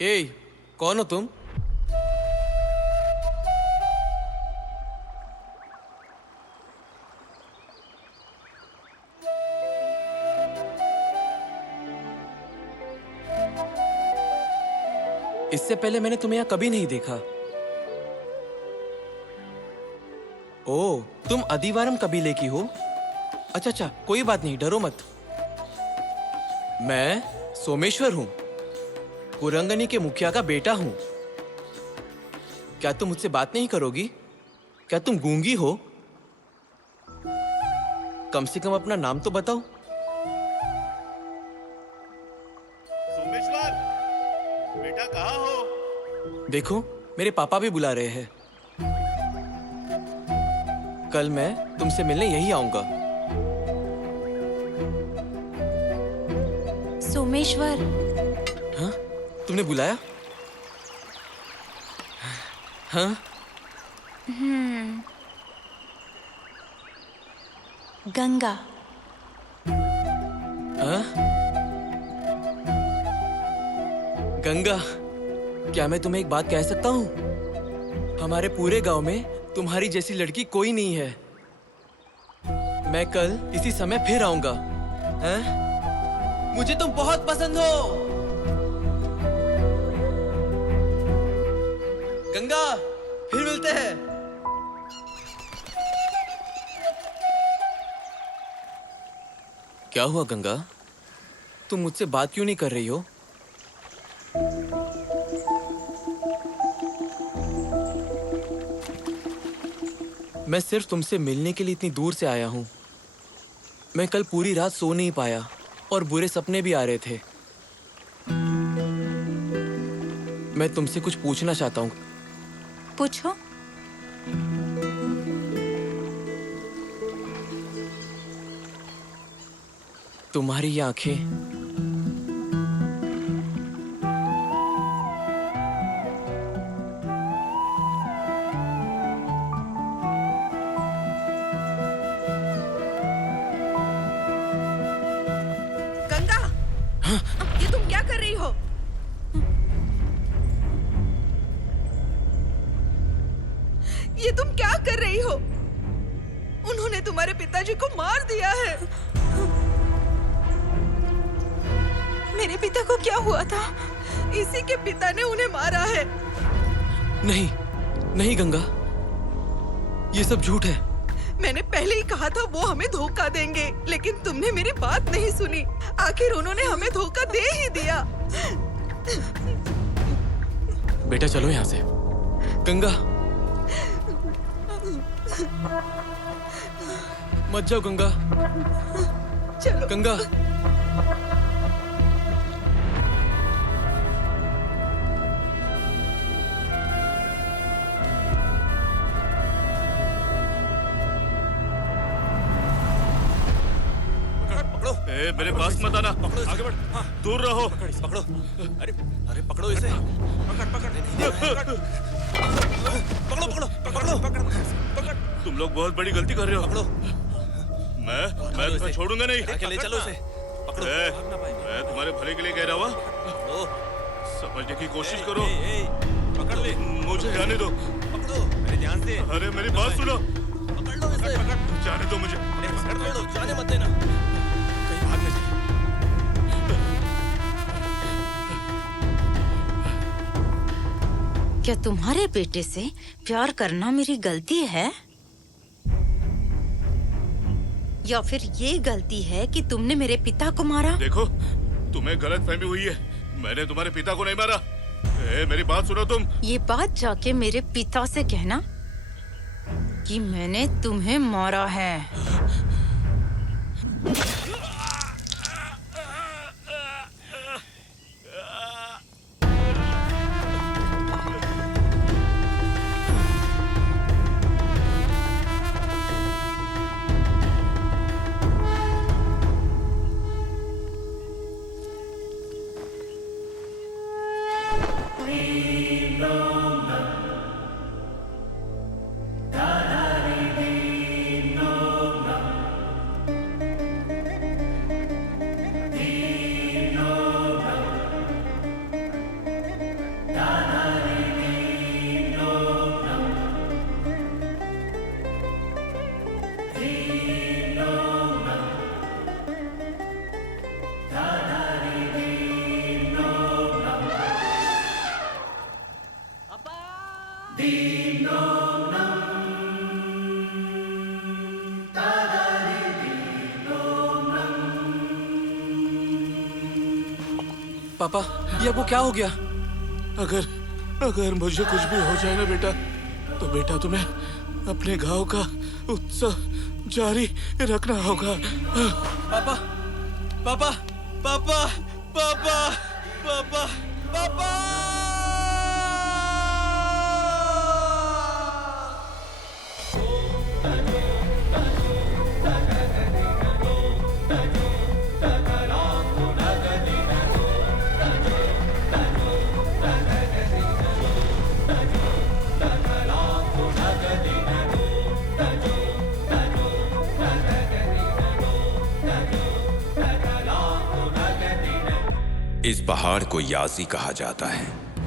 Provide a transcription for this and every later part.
ए, कौन हो तुम? इससे पहले मैंने तुम्हें यहाँ कभी नहीं देखा। ओह, तुम अदिवारम कबीले की हो? अच्छा अच्छा, कोई बात नहीं, डरो मत। मैं सोमेश्वर हूँ, कुरंगनी के मुखिया का बेटा हूँ। क्या तुम मुझसे बात नहीं करोगी? क्या तुम गूंगी हो? कम से कम अपना नाम तो बताओ। सोमेश्वर, बेटा कहाँ हो? देखो, मेरे पापा भी बुला रहे हैं। कल मैं तुमसे मिलने यही आऊंगा। सोमेश्वर, हाँ? तुमने बुलाया? हाँ? गंगा। हाँ? गंगा, क्या मैं तुम्हें एक बात कह सकता हूँ? हमारे पूरे गांव में तुम्हारी जैसी लड़की कोई नहीं है। मैं कल इसी समय फिर आऊंगा। हैं? मुझे तुम बहुत पसंद हो। गंगा, फिर मिलते हैं। क्या हुआ गंगा? तुम मुझसे बात क्यों नहीं कर रही हो? मैं सिर्फ तुमसे मिलने के लिए इतनी दूर से आया हूं। मैं कल पूरी रात सो नहीं पाया और बुरे सपने भी आ रहे थे। मैं तुमसे कुछ पूछना चाहता हूं। पूछो। तुम्हारी ये आंखें गंगा, ये तुम क्या कर रही हो? ये तुम क्या कर रही हो? उन्होंने तुम्हारे पिताजी को मार दिया है। मेरे पिता को क्या हुआ था? इसी के पिता ने उन्हें मारा है। नहीं, नहीं गंगा, ये सब झूठ है। मैंने पहले ही कहा था वो हमें धोखा देंगे, लेकिन तुमने मेरी बात नहीं सुनी। आखिर उन्होंने हमें धोखा दे ही दिया। बेटा चलो यहाँ से। गंगा, मत जाओ गंगा। चलो गंगा, ए, मेरे पास मत आना। आगे बढ़, दूर रहो। पकड़ो। अरे अरे पकड़ो इसे। पकड़ो। तुम लोग बहुत बड़ी गलती कर रहे हो। पकड़ो। मैं तुम्हें छोड़ूंगा नहीं। ले चलो इसे। पकड़ो। मैं तुम्हारे भले के लिए कह रहा हुआ। पकड़ो। समझने की कोशिश करो। पकड़ ले। मुझे जाने दो। पकड़ो मेरे ध्यान से। अरे मेरी बात सुनो। पकड़ लो इसे। जाने दो मुझे। पकड़ लो, जाने मत देना। कहीं भाग न जाए। क्या तुम्हारे बेटे से प्यार करना मेरी गलती है? या फिर ये गलती है कि तुमने मेरे पिता को मारा? देखो, तुम्हें गलत फहमी हुई है। मैंने तुम्हारे पिता को नहीं मारा। मेरी बात सुनो तुम। ये बात जाके मेरे पिता से कहना कि मैंने तुम्हें मारा है। पापा, ये वो क्या हो गया? अगर मुझे कुछ भी हो जाए ना बेटा, तो बेटा तुम्हें अपने गांव का उत्सव जारी रखना होगा। पापा, पापा, पापा, पापा, पापा, पापा! इस पहाड़ को याजी कहा जाता है।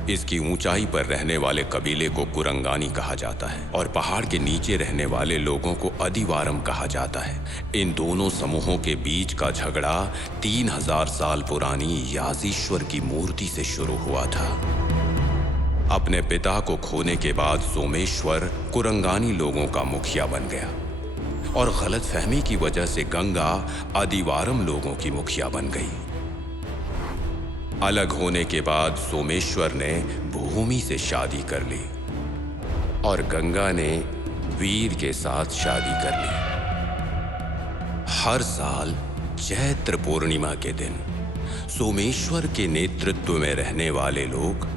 इसकी ऊंचाई पर रहने वाले कबीले को कुरंगानी कहा जाता है और पहाड़ के नीचे रहने वाले लोगों को अदिवारम कहा जाता है। इन दोनों समूहों के बीच का झगड़ा 3000 साल पुरानी याजीश्वर की मूर्ति से शुरू हुआ था। अपने पिता को खोने के बाद सोमेश्वर कुरंगानी लोगों का मुखिया बन गया और गलतफहमी की वजह से गंगा अदिवारम लोगों की मुखिया बन गई। अलग होने के बाद सोमेश्वर ने भूमि से शादी कर ली और गंगा ने वीर के साथ शादी कर ली। हर साल चैत्र पूर्णिमा के दिन सोमेश्वर के नेतृत्व में रहने वाले लोग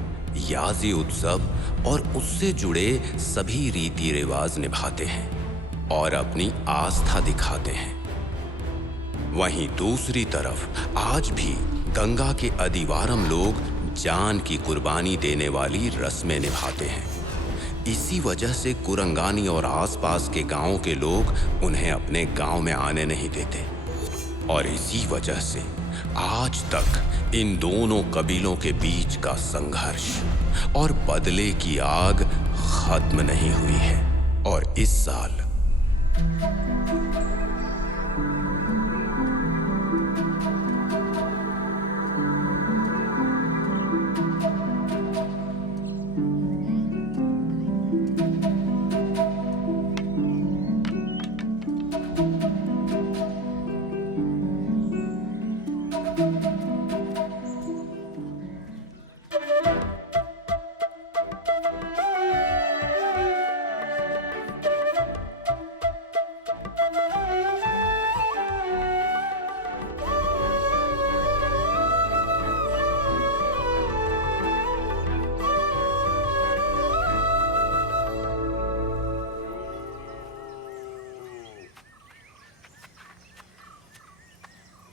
याजी उत्सव और उससे जुड़े सभी रीति रिवाज निभाते हैं और अपनी आस्था दिखाते हैं। वहीं दूसरी तरफ आज भी गंगा के अदिवारम लोग जान की कुर्बानी देने वाली रस्में निभाते हैं। इसी वजह से कुरंगानी और आसपास के गांवों के लोग उन्हें अपने गांव में आने नहीं देते और इसी वजह से आज तक इन दोनों कबीलों के बीच का संघर्ष और बदले की आग खत्म नहीं हुई है। और इस साल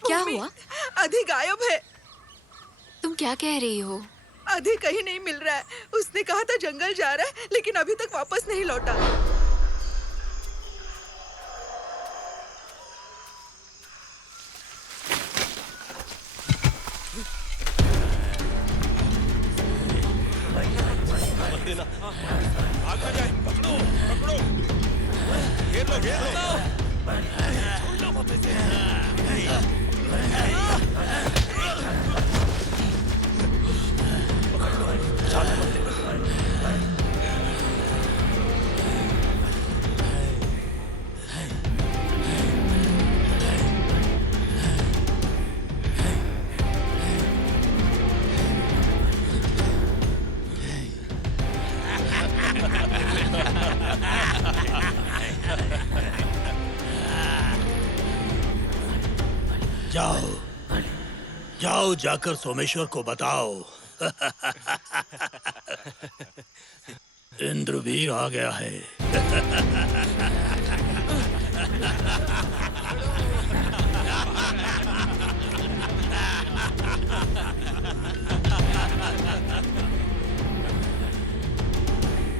क्या मम्मी, हुआ? आधी गायब है। तुम क्या कह रही हो? आधी कहीं नहीं मिल रहा है। उसने कहा था जंगल जा रहा है, लेकिन अभी तक वापस नहीं लौटा। भाग ना जाए। पकड़ो पकड़ो, घेर लो घेर लो। छोड़ना मत इसे। जाओ जाओ, जाकर सोमेश्वर को बताओ इंद्रवीर आ गया है।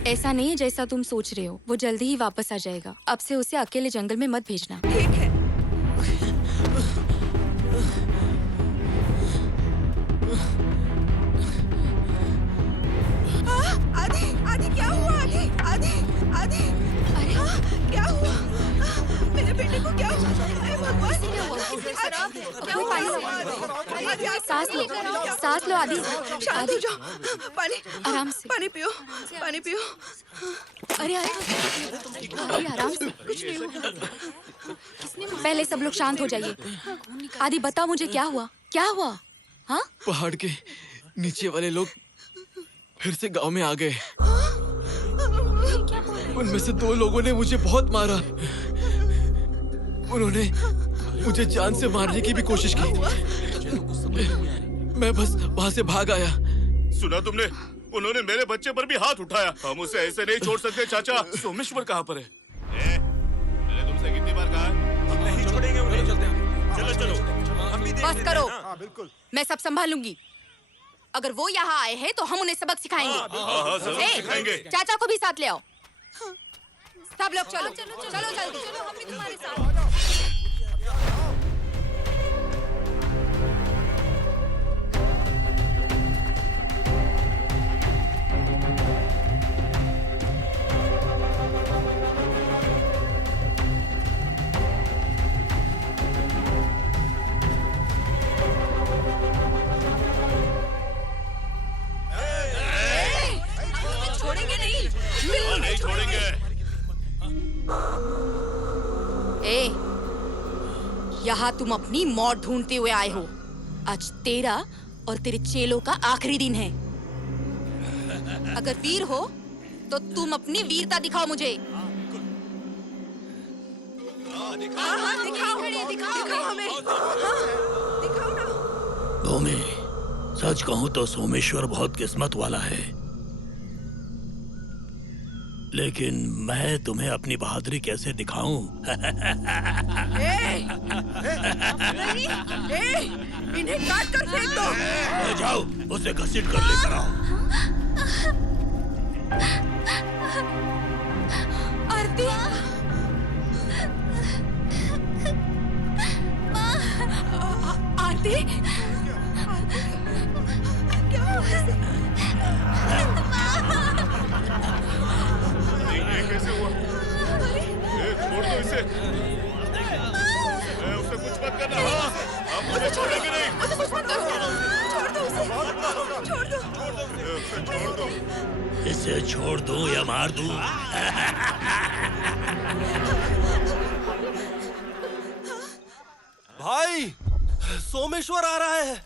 ऐसा नहीं है जैसा तुम सोच रहे हो। वो जल्दी ही वापस आ जाएगा। अब से उसे अकेले जंगल में मत भेजना। ठीक है। आधी आधी क्या हुआ? आधी आधी आधी अरे क्या हुआ? मेरे बेटे को क्या हुआ? अरे भगवान, कोई पानी आधी, सांस लो, सांस लो आदि। शांत हो जाओ। पानी, आराम से। पानी पियो, पानी पियो। अरे अरे आराम से, कुछ नहीं हुआ। पहले सब लोग शांत हो जाइए। आदि बताओ मुझे क्या हुआ? क्या हुआ? हाँ? पहाड़ के नीचे वाले लोग फिर से गांव में आ गए। उनमें से 2 लोगों ने मुझे बहुत मारा। उन्होंने मुझे जान से मारने की भी कोशिश की। मैं बस वहां से भाग आया। सुना तुमने? उन्होंने मेरे बच्चे पर भी हाथ उठाया। हम उसे ऐसे नहीं छोड़ सकते चाचा। सोमेश्वर कहाँ पर है? मैंने तुमसे कितनी बार कहा है? हम नहीं छोड़ेंगे उन्हें। चलते हैं। चलो चलो। हम भी देख बस लेते करो। हैं ना। हाँ, बिल्कुल। मैं सब संभालूंगी। अगर वो यहाँ आए हैं तो हम उन्हें सबक सिखाएंगे। हाँ जरूर ए, सिखाएंगे। चाचा को भी साथ ले आओ। सब लोग चलो चलो जल्दी। हम भी तुम्हारे साथ। छोड़ेंगे नहीं। नहीं छोड़ेंगे। ए, यहाँ तुम अपनी मौत ढूंढते हुए आए हो। आज तेरा और तेरे चेलों का आखिरी दिन है। अगर वीर हो तो तुम अपनी वीरता दिखाओ मुझे। दिखाओ हमें। दिखाओ ना। भूमि, सच कहूं तो सोमेश्वर बहुत किस्मत वाला है, लेकिन मैं तुम्हें अपनी बहादुरी कैसे दिखाऊं? नहीं, इन्हें काट कर फेंक दो। ले जाओ, उसे घसीट कर लेकर आओ। आरती, आरती, क्या हुआ इसे? ये कैसे हुआ? छोड़ दो इसे। उसे कुछ मत करना। हाँ, हम उसे छोड़ेंगे नहीं। छोड़ दो। इसे छोड़ दूं या मार दूं? भाई, सोमेश्वर आ रहा है।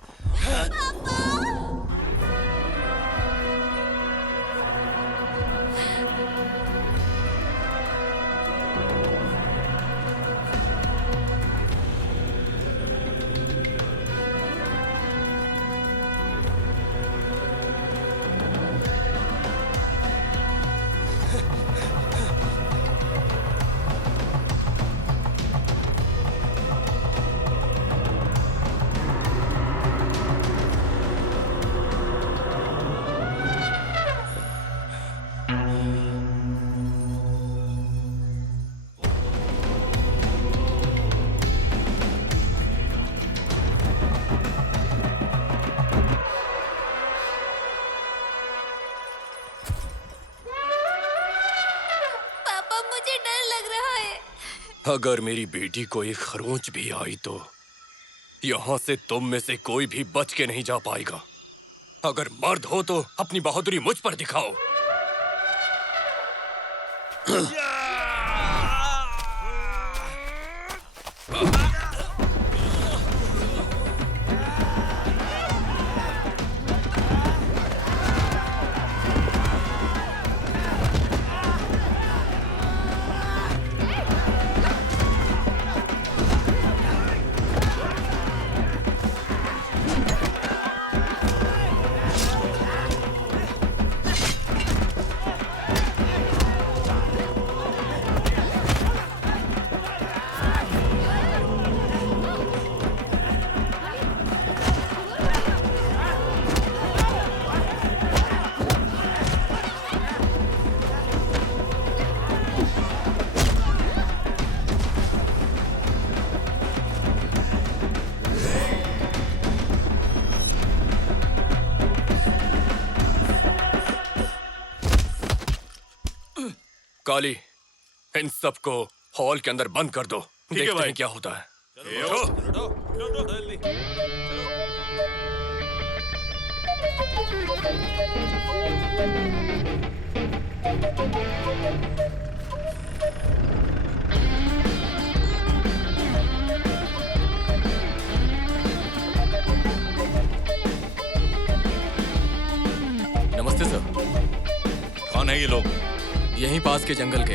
अगर मेरी बेटी को एक खरोंच भी आई तो यहाँ से तुम में से कोई भी बच के नहीं जा पाएगा। अगर मर्द हो तो अपनी बहादुरी मुझ पर दिखाओ। काली, इन सबको हॉल के अंदर बंद कर दो। देखते भाई। हैं क्या होता है। पास के जंगल के।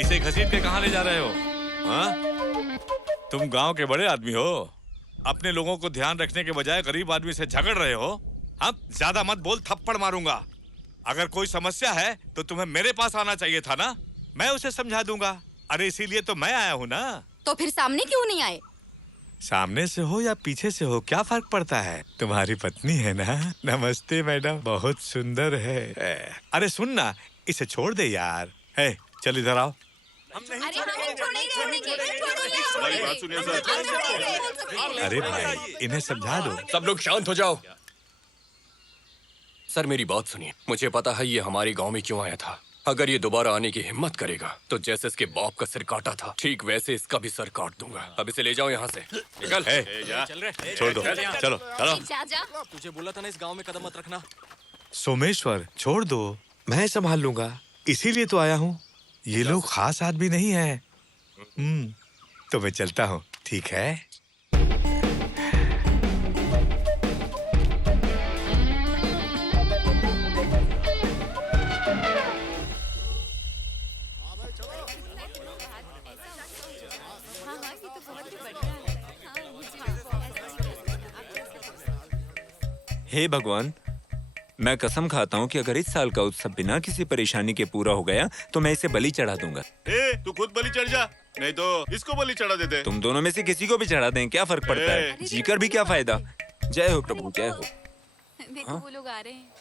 इसे घसीट के कहाँ ले जा रहे हो? हाँ? तुम गांव के बड़े आदमी हो, अपने लोगों को ध्यान रखने के बजाय गरीब आदमी से झगड़ रहे हो। अब ज्यादा मत बोल, थप्पड़ मारूंगा। अगर कोई समस्या है तो तुम्हें मेरे पास आना चाहिए था ना, मैं उसे समझा दूंगा। अरे इसीलिए तो मैं आया हूँ ना। तो फिर सामने क्यों नहीं आए? सामने से हो या पीछे से हो, क्या फर्क पड़ता है? तुम्हारी पत्नी है ना। नमस्ते मैडम, बहुत सुंदर है। अरे सुन ना, इसे छोड़ दे यार। है, चल इधर आओ। अरे हमें छोड़ेंगे। अरे भाई, इन्हें समझा दो। सब लोग शांत हो जाओ। सर मेरी बात सुनिए, मुझे पता है ये हमारे गांव में क्यों आया था। अगर ये दोबारा आने की हिम्मत करेगा तो जैसे इसके बाप का सिर काटा था, ठीक वैसे इसका भी सर काट दूंगा। अब इसे ले जाओ यहाँ से। निकल। चल रहे, छोड़ दो। चलो चलो। जा। तुझे बोला था ना इस गांव में कदम मत रखना। सोमेश्वर, छोड़ दो, मैं संभाल लूंगा। इसीलिए तो आया हूँ। ये लोग खास आदमी नहीं है। तो मैं चलता हूँ, ठीक है? हे भगवान, मैं कसम खाता हूँ कि अगर इस साल का उत्सव बिना किसी परेशानी के पूरा हो गया तो मैं इसे बलि चढ़ा दूंगा। तू खुद बलि चढ़ जा, नहीं तो इसको बलि चढ़ा देते। तुम दोनों में से किसी को भी चढ़ा दें, क्या फर्क पड़ता है? जीकर भी क्या फायदा। जय हो प्रभु, जय हो। देखो वो लोग आ रहे हैं।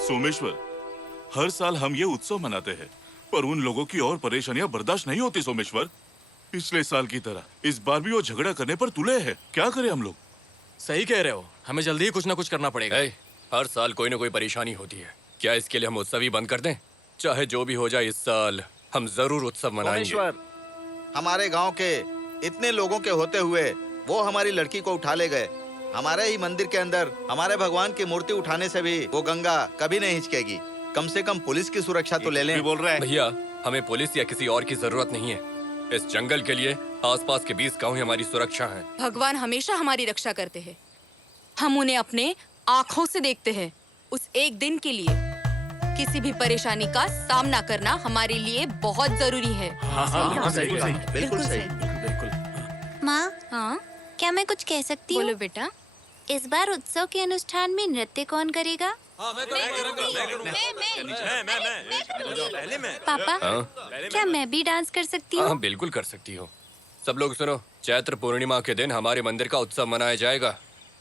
सोमेश्वर, हर साल हम ये उत्सव मनाते हैं, पर उन लोगों की और परेशानियां बर्दाश्त नहीं होती। सोमेश्वर, पिछले साल की तरह इस बार भी वो झगड़ा करने पर तुले हैं। क्या करें हम लोग? सही कह रहे हो, हमें जल्दी ही कुछ ना कुछ करना पड़ेगा। हर साल कोई ना कोई परेशानी होती है, क्या इसके लिए हम उत्सव ही बंद कर दें? चाहे जो भी हो जाए, इस साल हम जरूर उत्सव मनाएंगे। हमारे गांव के इतने लोगों के होते हुए वो हमारी लड़की को उठा ले गए। हमारे ही मंदिर के अंदर हमारे भगवान की मूर्ति उठाने से भी वो गंगा कभी नहीं हिचकेगी। कम से कम पुलिस की सुरक्षा तो ले लें। बोल रहा है भैया, हमें पुलिस या किसी और की जरूरत नहीं है। इस जंगल के लिए आसपास के 20 गांव ही हमारी सुरक्षा है। भगवान हमेशा हमारी रक्षा करते हैं। हम उन्हें अपने आँखों से देखते हैं। उस एक दिन के लिए किसी भी परेशानी का सामना करना हमारे लिए बहुत जरूरी है। बिल्कुल सही। माँ, हाँ, क्या मैं कुछ कह सकती हूँ? बोलो बेटा। इस बार उत्सव के अनुष्ठान में नृत्य कौन करेगा? पापा, क्या मैं भी डांस कर सकती हूँ? हाँ, बिल्कुल कर सकती हो। सब लोग सुनो, चैत्र पूर्णिमा के दिन हमारे मंदिर का उत्सव मनाया जाएगा।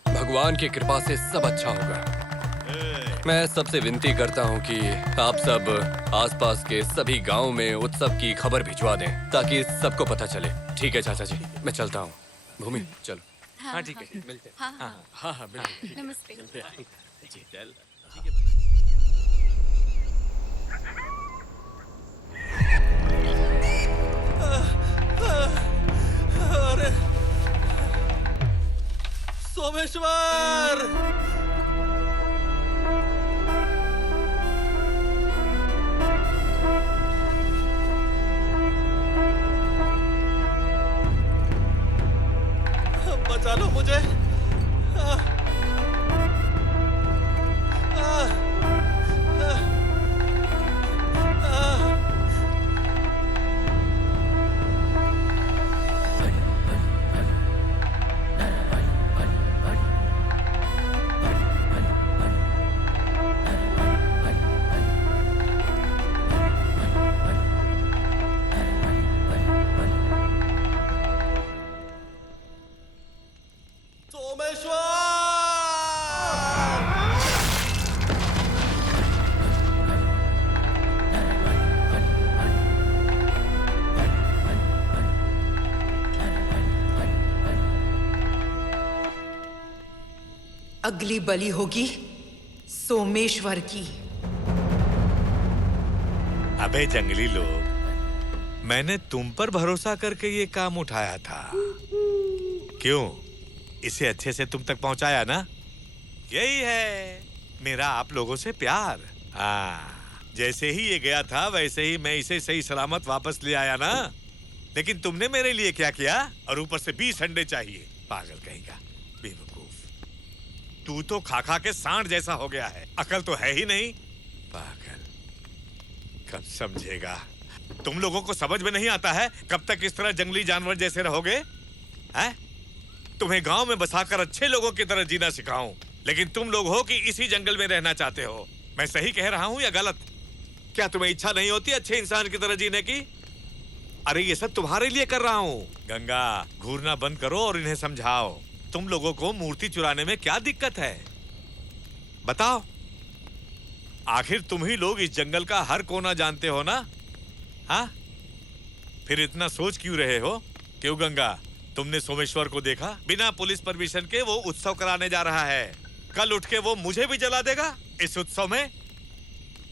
भगवान की कृपा से सब अच्छा होगा। मैं सबसे विनती करता हूँ कि आप सब आसपास के सभी गांव में उत्सव की खबर भिजवा दें ताकि सबको पता चले। ठीक है चाचा जी, मैं चलता हूँ। भूमि चलो। हाँ ठीक है, मिलते हैं। हाँ बिल्कुल। नमस्ते। अरे सोमेश्वर, बचा लो मुझे। अगली बलि होगी सोमेश्वर की। अबे जंगली लोग, मैंने तुम पर भरोसा करके ये काम उठाया था। क्यों? इसे अच्छे से तुम तक पहुंचाया ना? यही है मेरा आप लोगों से प्यार। जैसे ही ये गया था वैसे ही मैं इसे सही सलामत वापस ले आया ना। लेकिन तुमने मेरे लिए क्या किया? और ऊपर से 20 अंडे चाहिए। पागल कहेगा, बेवकूफ। तू तो खा खा के सांड जैसा हो गया है, अकल तो है ही नहीं। पागल, कब समझेगा? तुम लोगों को समझ में नहीं आता है कब तक इस तरह जंगली जानवर जैसे रहोगे? हैं? तुम्हें गांव में बसाकर अच्छे लोगों की तरह जीना सिखाऊं, लेकिन तुम लोग हो कि इसी जंगल में रहना चाहते हो। मैं सही कह रहा हूं या गलत? क्या तुम्हें इच्छा नहीं होती अच्छे इंसान की तरह जीने की? अरे ये सब तुम्हारे लिए कर रहा हूं। गंगा, घूरना बंद करो और इन्हें समझाओ। तुम लोगों को मूर्ति चुराने में क्या दिक्कत है? बताओ। आखिर तुम ही लोग इस जंगल का हर कोना जानते हो ना? हाँ? फिर इतना सोच क्यों रहे हो? क्यों गंगा, तुमने सोमेश्वर को देखा? बिना पुलिस परमिशन के वो उत्सव कराने जा रहा है। कल उठ के वो मुझे भी जला देगा इस उत्सव में।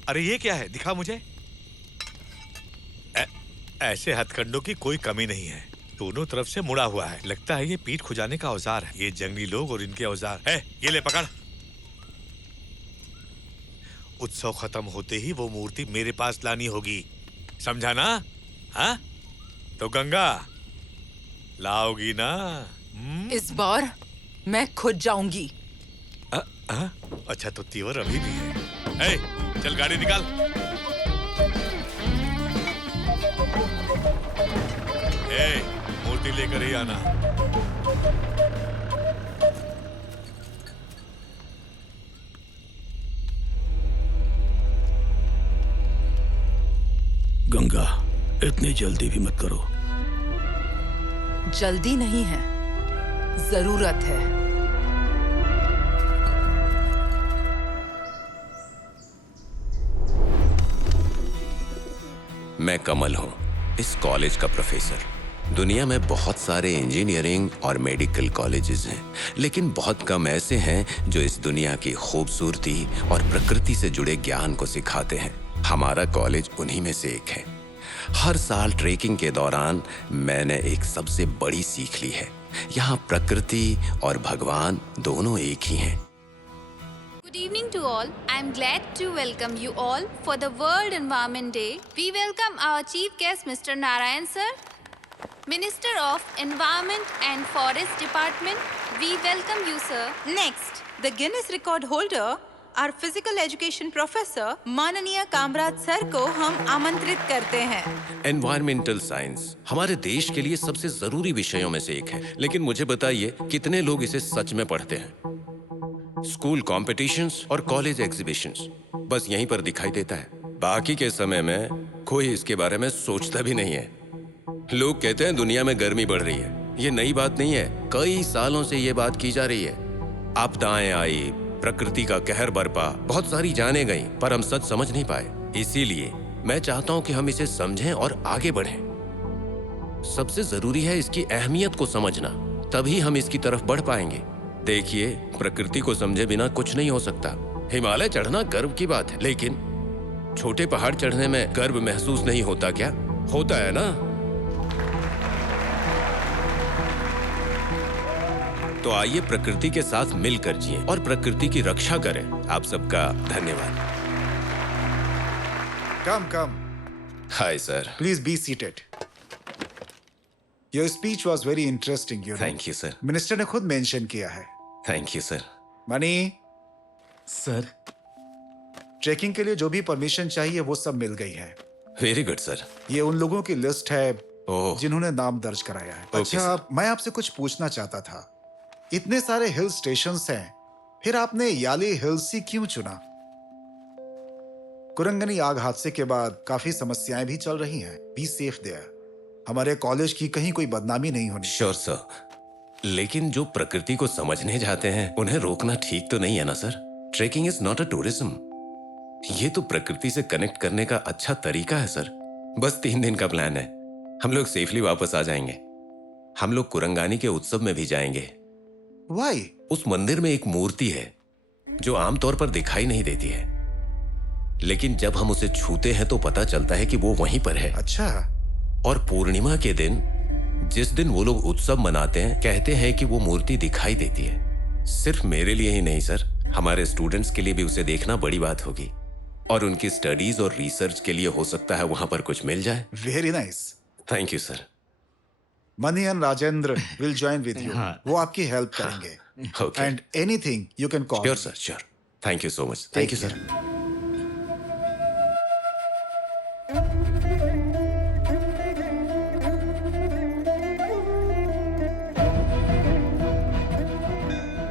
अरे ये क्या है, दिखा मुझे। ऐसे हथकंडों की कोई कमी नहीं है, दोनों तरफ से मुड़ा हुआ है। लगता है ये पीठ खुजाने का औजार है। ये जंगली लोग और इनके औजार है। ये ले पकड़। उत्सव खत्म होते ही वो मूर्ति मेरे पास लानी होगी, समझा ना? हाँ? तो गंगा लाओगी ना? इस बार मैं खुद जाऊंगी। अच्छा, तो तीवर अभी भी है। ए, चल गाड़ी निकाल। ए, मूर्ति लेकर ही आना। गंगा, इतनी जल्दी भी मत करो। जल्दी नहीं है, जरूरत है। मैं कमल हूँ, इस कॉलेज का प्रोफेसर। दुनिया में बहुत सारे इंजीनियरिंग और मेडिकल कॉलेजेस हैं, लेकिन बहुत कम ऐसे हैं जो इस दुनिया की खूबसूरती और प्रकृति से जुड़े ज्ञान को सिखाते हैं। हमारा कॉलेज उन्हीं में से एक है। हर साल ट्रेकिंग के दौरान मैंने एक सबसे बड़ी सीख ली है। यहाँ प्रकृति और भगवान दोनों एक ही हैं। Good evening to all. I am glad to welcome you all for the World Environment Day. We welcome our chief guest, Mr. Narayan sir, Minister of Environment and Forest Department. We welcome you, sir. Next, the Guinness record holder, our physical education professor, माननीय Kamaraj sir को हम आमंत्रित करते हैं। Environmental science हमारे देश के लिए सबसे जरूरी विषयों में से एक है, लेकिन मुझे बताइए कितने लोग इसे सच में पढ़ते हैं? स्कूल कॉम्पिटिशन्स और कॉलेज एग्जीबिशंस, बस यहीं पर दिखाई देता है। बाकी के समय में कोई इसके बारे में सोचता भी नहीं है। लोग कहते हैं दुनिया में गर्मी बढ़ रही है। ये नई बात नहीं है, कई सालों से ये बात की जा रही है। आपदाएं आई, प्रकृति का कहर बरपा, बहुत सारी जाने गई, पर हम सच समझ नहीं पाए। इसीलिए मैं चाहता हूं कि हम इसे समझें और आगे बढ़ें। सबसे जरूरी है इसकी अहमियत को समझना, तभी हम इसकी तरफ बढ़ पाएंगे। देखिए, प्रकृति को समझे बिना कुछ नहीं हो सकता। हिमालय चढ़ना गर्व की बात है, लेकिन छोटे पहाड़ चढ़ने में गर्व महसूस नहीं होता क्या? होता है ना? तो आइए प्रकृति के साथ मिलकर जिएं और प्रकृति की रक्षा करें। आप सबका धन्यवाद। Come. Hi sir. Please be seated. Your speech was very interesting, you know. Thank you sir. Minister ने खुद मेंशन किया है। Thank you sir. Money, sir, trekking के लिए जो भी परमिशन चाहिए वो सब मिल गई है। Very good sir. ये उन लोगों की लिस्ट है जिन्होंने नाम दर्ज कराया है। Okay, अच्छा, मैं आपसे कुछ पूछना चाहता था। इतने सारे हिल स्टेशंस हैं, फिर आपने याली हिल्स ही क्यों चुना? कुरंगनी आग हादसे के बाद काफी समस्याएं भी चल रही हैं। Be safe there. हमारे कॉलेज की कहीं कोई बदनामी नहीं होनी। श्योर सर, लेकिन जो प्रकृति को समझने जाते हैं उन्हें रोकना ठीक तो नहीं है ना sir? Trekking is not a tourism. ये तो प्रकृति से कनेक्ट करने का अच्छा तरीका है सर। बस 3 दिन का प्लान है, हम लोग सेफली वापस आ जाएंगे। हम लोग कुरंगानी के उत्सव में भी जाएंगे। Why? उस मंदिर में एक मूर्ति है जो आमतौर पर दिखाई नहीं देती है, लेकिन जब हम उसे छूते हैं तो पता चलता है कि वो वहीं पर है। अच्छा। और पूर्णिमा के दिन, जिस दिन वो लोग उत्सव मनाते हैं, कहते हैं कि वो मूर्ति दिखाई देती है। सिर्फ मेरे लिए ही नहीं सर, हमारे स्टूडेंट्स के लिए भी उसे देखना बड़ी बात होगी। और उनकी स्टडीज और रिसर्च के लिए हो सकता है वहां पर कुछ मिल जाए। Very nice. Thank you sir. Mani and Rajendra will join with you. वो आपकी हेल्प करेंगे। Okay. And anything you can call. Sure sir, sure. Thank you so much. Thank you sir.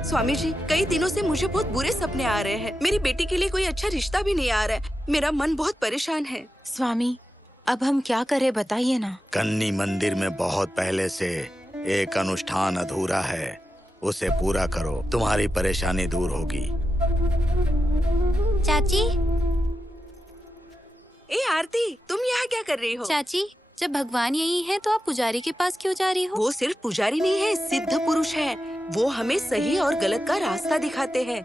Swami ji, कई दिनों से मुझे बहुत बुरे सपने आ रहे हैं। मेरी बेटी के लिए कोई अच्छा रिश्ता भी नहीं आ रहा है। मेरा मन बहुत परेशान है। स्वामी, अब हम क्या करें बताइए ना। कन्नी मंदिर में बहुत पहले से एक अनुष्ठान अधूरा है, उसे पूरा करो, तुम्हारी परेशानी दूर होगी। चाची। ए आरती, तुम यहाँ क्या कर रही हो? चाची, जब भगवान यही है तो आप पुजारी के पास क्यों जा रही हो? वो सिर्फ पुजारी नहीं है, सिद्ध पुरुष है। वो हमें सही और गलत का रास्ता दिखाते हैं।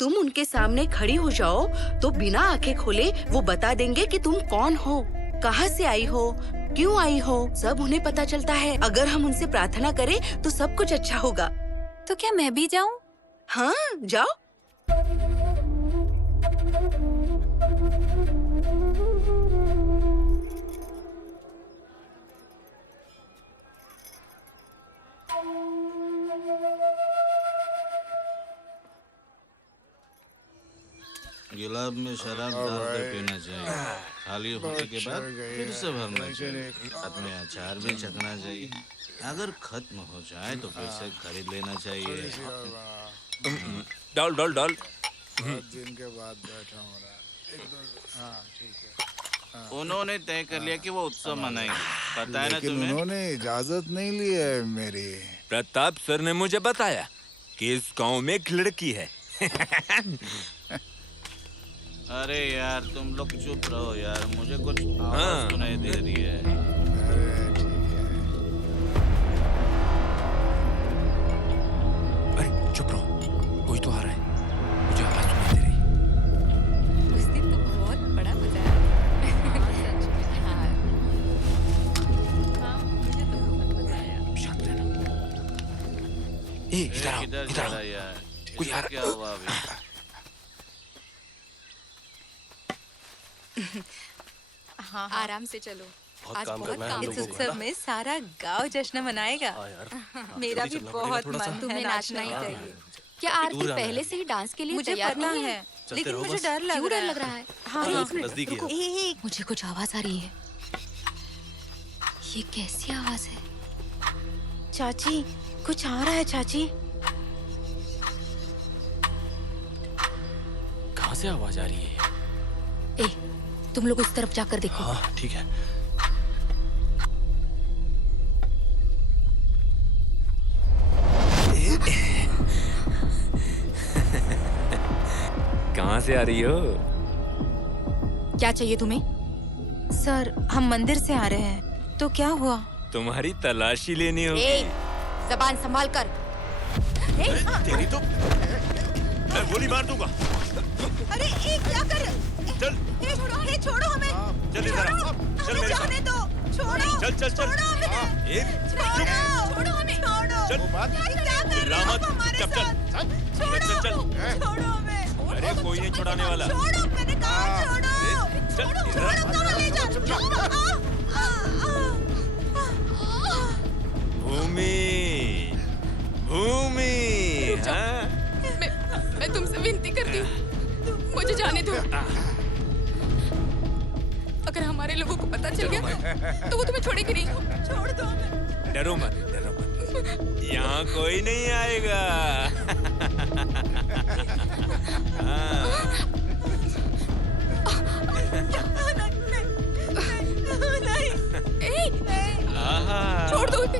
तुम उनके सामने खड़ी हो जाओ तो बिना आंखें खोले वो बता देंगे कि तुम कौन हो, कहाँ से आई हो, क्यों आई हो, सब उन्हें पता चलता है। अगर हम उनसे प्रार्थना करें तो सब कुछ अच्छा होगा। तो क्या मैं भी जाऊँ? हाँ, जाओ। गिलास में शराब डाल कर पीना चाहिए। खाली होने के बाद फिर से भरना चाहिए। साथ में अचार भी चखना चाहिए। अगर खत्म हो जाए तो फिर से खरीद लेना चाहिए। डाल डाल डाल। दिन के बाद बैठा हो रहा है। हाँ, ठीक है। उन्होंने तय कर लिया कि वो उत्सव मनाएंगे, पता है ना तुम्हें? उन्होंने इजाजत नहीं ली है मेरी। प्रताप सर ने मुझे बताया कि इस गांव में एक लड़की है। अरे यार तुम लोग चुप रहो यार, मुझे कुछ आवाज सुनाई दे रही है। अरे चुप रहो, कोई तो आ रहा है, मुझे आवाज सुनाई दे रही। उस दिन तो बहुत बड़ा मजा आया। मुझे तो बहुत मजा आया। शांत रहना। ए, इधर आओ, इधर आओ। यार कोई आ रहा। क्या हुआ अभी? हाँ, आराम से चलो। आज काम बहुत करना है हम काम। लोगों इस को उत्सव में सारा गांव जश्न मनाएगा। मेरा भी बहुत मन है। तुम्हें नाचना ही चाहिए। क्या आरती पहले से ही डांस के लिए मुझे तैयार पता नहीं है, लेकिन मुझे डर क्यों डर लग लग रहा है? हाँ, अरे, हाँ, एक मिनट, नजदीक ही रुको। है। मुझे कुछ आवाज आ रही है। ये कैसी आवाज है? चाची, कुछ आ रहा है चाची। कहाँ से आवाज आ रही है? ए, तुम लोग उस तरफ जाकर देखो। हाँ ठीक है। कहाँ से आ रही हो? क्या चाहिए तुम्हें? सर, हम मंदिर से आ रहे हैं। तो क्या हुआ? तुम्हारी तलाशी लेनी होगी। ए, जबान संभाल कर। तेरी तो मैं गोली मार दूंगा। अरे ए, क्या कर? चल। छोड़ो हमें। चल इधर आ। चल मेरे साथ। दो। छोड़ो। चल चल चल। छोड़ो हमें। छोड़ो। चल। क्या कर रहे हो हमारे साथ? चल चल। छोड़ो हमें। अरे कोई नहीं छुड़ाने वाला। छोड़ो, मैंने कहा छोड़ो। चल इधर आ। कहाँ ले जा? भूमि, भूमि, हाँ? मैं तुमसे विनती करती हूँ, मुझे जाने दो। अगर हमारे लोगों को पता चल गया तो वो तुम्हें छोड़ेंगे नहीं। छोड़ दो हमें। डरो मत, डरो मत। यहाँ कोई नहीं आएगा। हाँ। आहा। छोड़ दो उसे।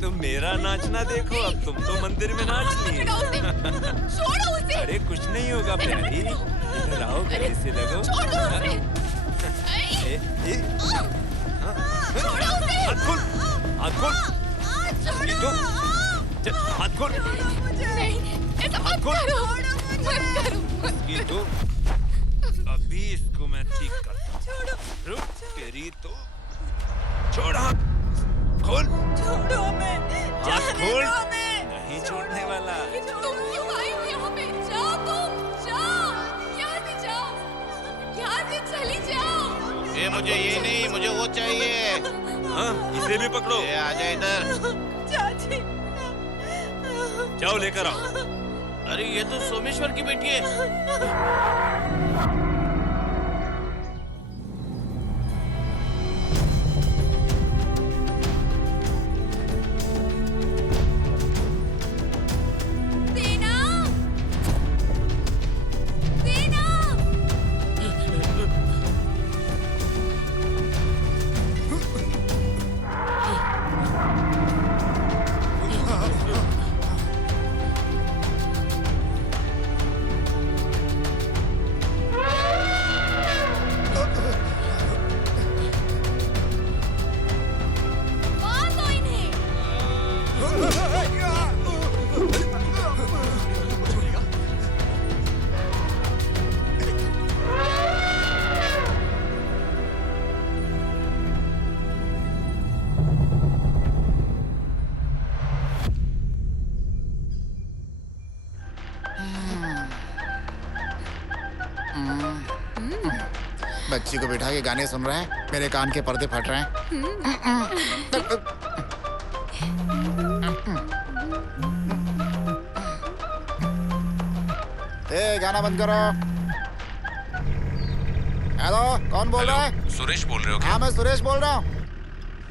तुम मेरा नाचना देखो, अब तुम तो मंदिर में नाच ली। छोड़ो उसे। अरे कुछ नहीं होगा प्यारी, इधर आओ, गले से लगो। छोड़ दो उसे। छोड़ो उसे। हाथ खोल, हाथ खोल। ये तो चल, हाथ खोल। नहीं, ऐसा मत करो। मत करो। ये तो अभी इसको मैं ठीक करता हूँ। रुक, तेरी तो छोड़ हाथ, खोल। छोड़ो हमें। हाथ खोल। नहीं छोड़ने वाला। तुम क्यों आए हो यहाँ पे? जाओ तुम, जाओ। यहाँ से जाओ। ये मुझे ये नहीं, मुझे वो चाहिए। हाँ, इसे भी पकड़ो। ये आजा इधर। चाची। जाओ लेकर आओ। अरे ये तो सोमेश्वर की बेटी है। सेना! सेना! मार दो इन्हें! बच्ची को बिठा के गाने सुन रहे हैं, मेरे कान के पर्दे फट रहे हैं। ए, गाना बंद करो। हेलो, कौन बोल रहा है? सुरेश बोल रहे हो हाँ, मैं सुरेश बोल रहा हूँ।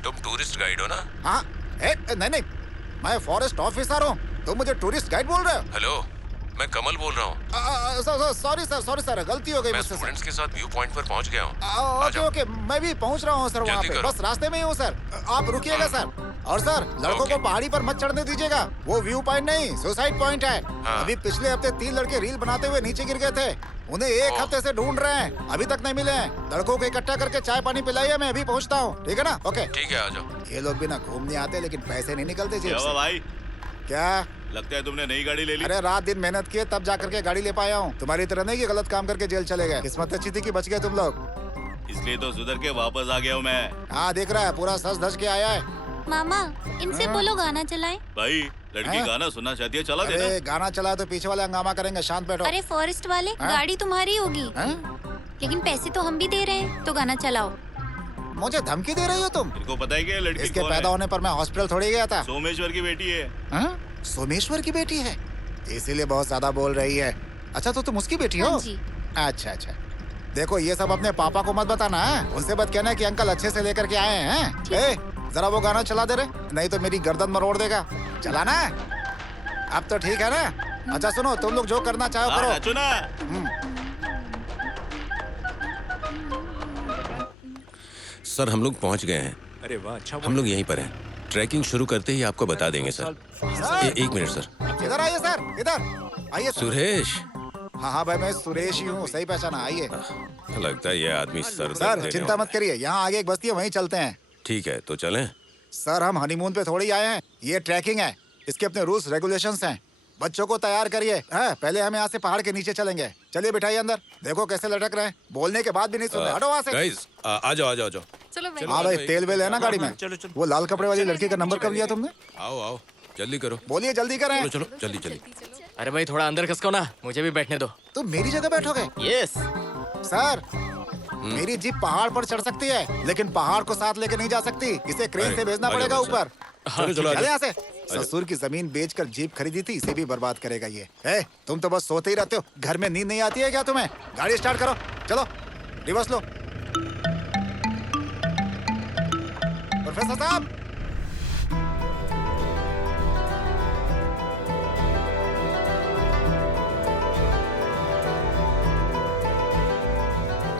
तुम टूरिस्ट गाइड हो ना? हाँ, नहीं नहीं, मैं फॉरेस्ट ऑफिसर हूँ। तुम मुझे टूरिस्ट गाइड बोल रहे हो? हेलो, मैं कमल बोल रहा हूँ। सॉरी सर, गलती हो गई मैं मुझसे। स्टूडेंट्स के साथ व्यू पॉइंट पर पहुंच गया हूँ। ओके ओके, मैं भी पहुंच रहा हूँ सर वहाँ जल्दी पे, करो। बस रास्ते में ही हूँ सर। आप रुकिएगा सर। और सर, लड़कों को पहाड़ी पर मत चढ़ने दीजिएगा, वो व्यू पॉइंट नहीं, सुसाइड पॉइंट है। अभी पिछले हफ्ते 3 लड़के रील बनाते हुए नीचे गिर गए थे, उन्हें 1 हफ्ते से ढूंढ रहे हैं, अभी तक नहीं मिले हैं। लड़कों को इकट्ठा करके चाय पानी पिलाइए, मैं अभी पहुँचता हूँ, ठीक है ना? ओके ठीक है, आ जाओ। ये लोग भी ना घूमने आते लेकिन पैसे नहीं निकलते जेब क्या हुआ से। भाई? क्या? लगता है तुमने नई गाड़ी ले ली। अरे रात दिन मेहनत किए तब जा करके गाड़ी ले पाया हूँ, तुम्हारी तरह नहीं कि गलत काम करके जेल चले गए। किस्मत अच्छी थी कि बच गए तुम लोग। इसलिए तो सुधर के वापस आ गया हूँ मैं। हाँ, देख रहा है, पूरा सज धज के आया है। मामा, इनसे बोलो गाना चलाएं। भाई, लड़की हाँ? गाना सुनना चाहती है, चला देना। अरे गाना चला तो पीछे वाले हंगामा करेंगे, शांत बैठो। अरे फॉरेस्ट वाले, हाँ? गाड़ी तुम्हारी होगी, हाँ? लेकिन पैसे तो हम भी दे रहे हैं, तो गाना चलाओ। मुझे धमकी दे रही हो तुम? इनको पता है कि ये लड़की इसके कौन पैदा है? होने पर मैं हॉस्पिटल थोड़ी गया था। सोमेश्वर की बेटी है। हाँ? सोमेश्वर की बेटी है, इसीलिए बहुत ज्यादा बोल रही है। अच्छा, तो तुम उसकी बेटी हो? हाँ जी। अच्छा अच्छा, देखो ये सब अपने पापा को मत बताना है, उनसे मत कहना कि अंकल अच्छे से लेकर के आए हैं। ए, जरा वो गाना चला दे रे, नहीं तो मेरी गर्दन मरोड़ देगा। चलाना? अब तो ठीक है ना? अच्छा सुनो, तुम लोग जो करना चाहो हाँ, करो। नाचो ना। सर, हम लोग पहुंच गए हैं। अरे वाह, अच्छा हम लोग यहीं पर हैं। ट्रैकिंग शुरू करते ही आपको बता देंगे सर। एक मिनट सर। इधर आइए सर, इधर आइए सर। सुरेश। हाँ हाँ भाई, मैं सुरेश ही हूँ, सही पहचाना, आइए। लगता है ये आदमी सर सर चिंता मत करिए, यहाँ आगे एक बस्ती है, वहीं चलते हैं। ठीक है, तो चलें। सर, हम हनीमून पे थोड़ी आए हैं, ये ट्रैकिंग है, इसके अपने रूल्स रेगुलेशंस हैं। बच्चों को तैयार करिए। पहले हम यहाँ से पहाड़ के नीचे चलेंगे। चलिए बिठाइए अंदर, देखो कैसे लटक रहे हैं, बोलने के बाद भी नहीं सुन रहे। हटो वहाँ से। गाइस, आ जाओ, आ जाओ, आ जाओ। चलो भाई। हाँ भाई, तेल वेल है ना गाड़ी में? चलो, चलो। वो लाल कपड़े वाली लड़की का नंबर कब लिया तुमने? आओ आओ, जल्दी करो। बोलिए, जल्दी करें। चलो चलो, जल्दी जल्दी। अरे भाई, थोड़ा अंदर खिसको ना, मुझे भी बैठने दो। तुम मेरी जगह बैठोगे? यस। सर, मेरी जीप पहाड़ पर चढ़ सकती है, लेकिन पहाड़ को साथ लेके नहीं जा सकती, इसे क्रेन से भेजना आ जाओ, पड़ेगा बस, ऊपर। चलो चलो, आ चले जाओ। यहाँ से। ससुर की जमीन बेचकर जीप खरीदी थी, इसे भी बर्बाद करेगा ये। तुम तो बस सोते ही रहते हो, घर में नींद नहीं आती है क्या तुम्हें? गाड़ी स्टार्ट करो, चलो, रिवर्स लो। प्रोफेसर साहब,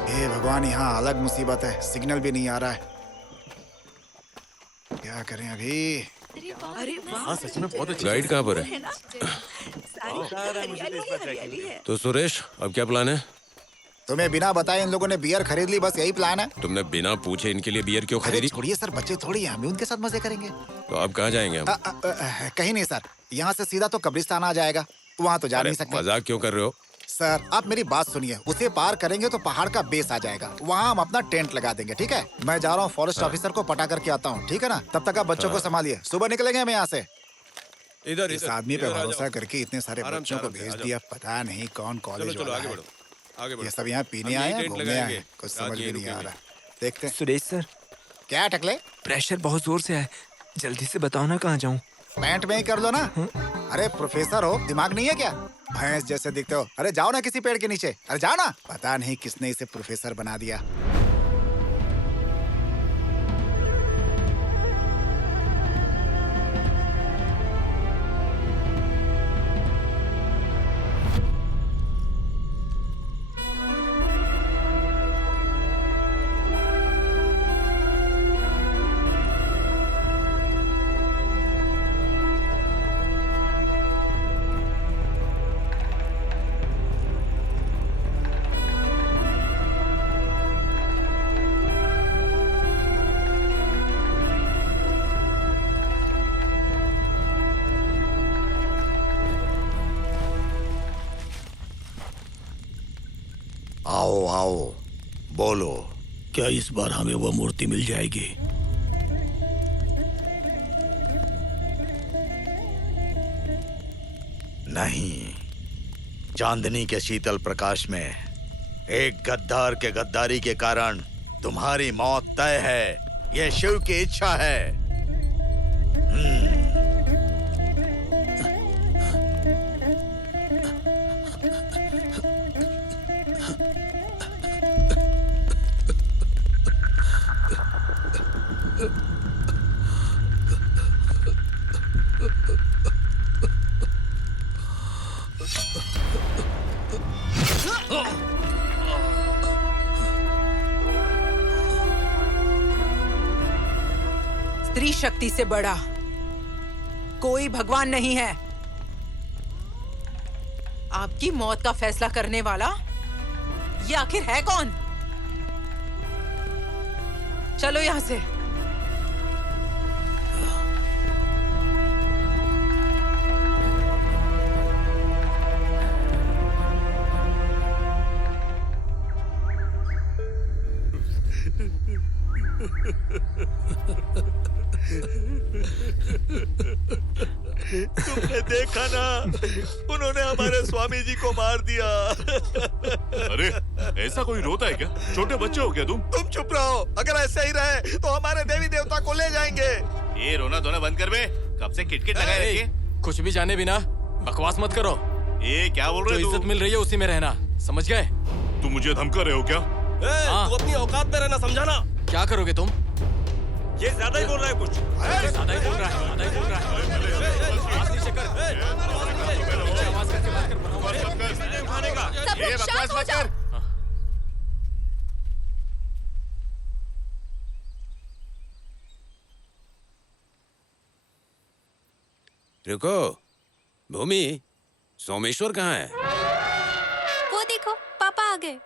हे भगवान, यहाँ अलग मुसीबत है, सिग्नल भी नहीं आ रहा है, क्या करें अभी? अरे हाँ, सच में बहुत अच्छी। गाइड कहाँ पर है? तो सुरेश, अब क्या प्लान है? तुम्हें बिना बताए इन लोगों ने बियर खरीद ली, बस यही प्लान है। तुमने बिना पूछे इनके लिए बियर क्यों अरे खरीदी? छोड़िए सर, बच्चे थोड़ी हैं, हम भी उनके साथ मजे करेंगे। तो अब कहाँ जाएंगे हम? कहीं नहीं सर, यहाँ से सीधा तो कब्रिस्तान आ जाएगा, वहाँ तो जा अरे नहीं सकते। मजाक क्यों कर रहे हो? सर, आप मेरी बात सुनिए, उसे पार करेंगे तो पहाड़ का बेस आ जाएगा, वहाँ हम अपना टेंट लगा देंगे, ठीक है? मैं जा रहा हूँ फॉरेस्ट ऑफिसर को पता करके आता हूँ, ठीक है ना? तब तक आप बच्चों को संभालिए, सुबह निकलेंगे हम यहाँ से। इधर इस इधर आदमी पे इधर आ भरोसा जाओ। करके इतने सारे आराम से, बच्चों को आराम से, भेज आ जाओ। दिया, पता नहीं कौन चलो कॉलेज चलो, वाला आगे है। बढ़ो, आगे बढ़ो। ये सब यहाँ पीने हम आए यहीं हैं, टेंट घूमने लगाएंगे। आए हैं, कुछ रात समझ यहीं में नहीं आ रुकेंगे। रहा। देखते हैं। सुरेश सर, क्या टकले? प्रेशर बहुत जोर से है, जल्दी से बताओ ना कहाँ जाऊँ। पैंट में ही कर लो ना। अरे प्रोफेसर हो, दिमाग नहीं है क्या? भैंस जैसे दिखते हो। अरे जाओ ना किसी पेड़ के नीचे। अरे जाओ ना। पता नहीं किसने इसे प्रोफेसर बना दिया। आओ आओ, बोलो, क्या इस बार हमें वो मूर्ति मिल जाएगी? नहीं, चांदनी के शीतल प्रकाश में एक गद्दार के गद्दारी के कारण तुम्हारी मौत तय है। यह शिव की इच्छा है। स्त्री शक्ति से बड़ा कोई भगवान नहीं है। आपकी मौत का फैसला करने वाला ये आखिर है कौन? चलो यहां से। तुमने देखा ना, उन्होंने हमारे स्वामी जी को मार दिया। अरे ऐसा कोई रोता है क्या? छोटे बच्चे हो क्या तुम? तुम चुप रहो। अगर ऐसे ही रहे तो हमारे देवी देवता को ले जाएंगे। ये रोना धोना बंद कर बे। कब से किटकिट लगाए रखिए। कुछ भी जाने बिना बकवास मत करो। ये क्या बोल रहे जो हो? इज्जत मिल रही है उसी में रहना, समझ गए? तुम मुझे धमका रहे हो क्या? तू अपनी औकात में रहना, समझाना। क्या करोगे तुम? ये ज्यादा ही बोल रहा है कुछ। ज्यादा ही बोल रहा है, ज्यादा ही बोल रहा है। आवाज नीचे कर। नीचे आवाज करके बात कर। सब लोग शांत हो जाओ। रुको, भूमि, सोमेश्वर कहाँ है? वो देखो, पापा आ गए।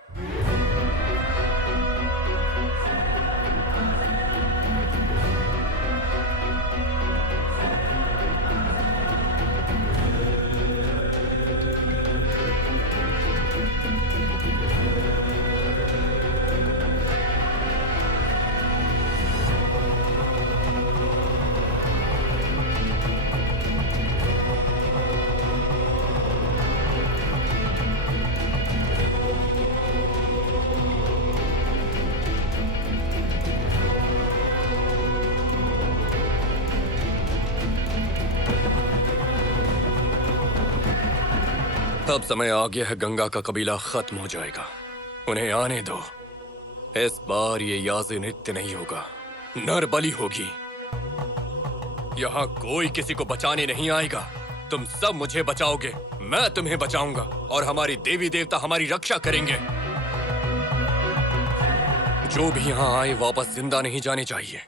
अब समय आ गया है, गंगा का कबीला खत्म हो जाएगा। उन्हें आने दो। इस बार ये याज़े नृत्य नहीं होगा, नर बलि होगी। यहाँ कोई किसी को बचाने नहीं आएगा। तुम सब मुझे बचाओगे, मैं तुम्हें बचाऊंगा और हमारी देवी देवता हमारी रक्षा करेंगे। जो भी यहाँ आए वापस जिंदा नहीं जाने चाहिए।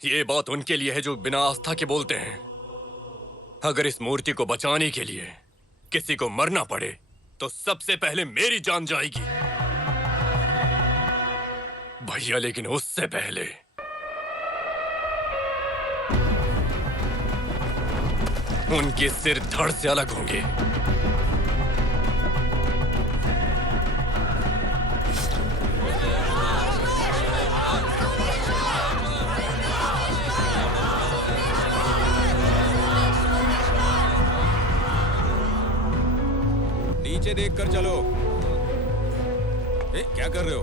ये बात उनके लिए है जो बिना आस्था के बोलते हैं। अगर इस मूर्ति को बचाने के लिए किसी को मरना पड़े तो सबसे पहले मेरी जान जाएगी भैया, लेकिन उससे पहले उनके सिर धड़ से अलग होंगे। नीचे देख कर चलो। क्या कर रहे हो?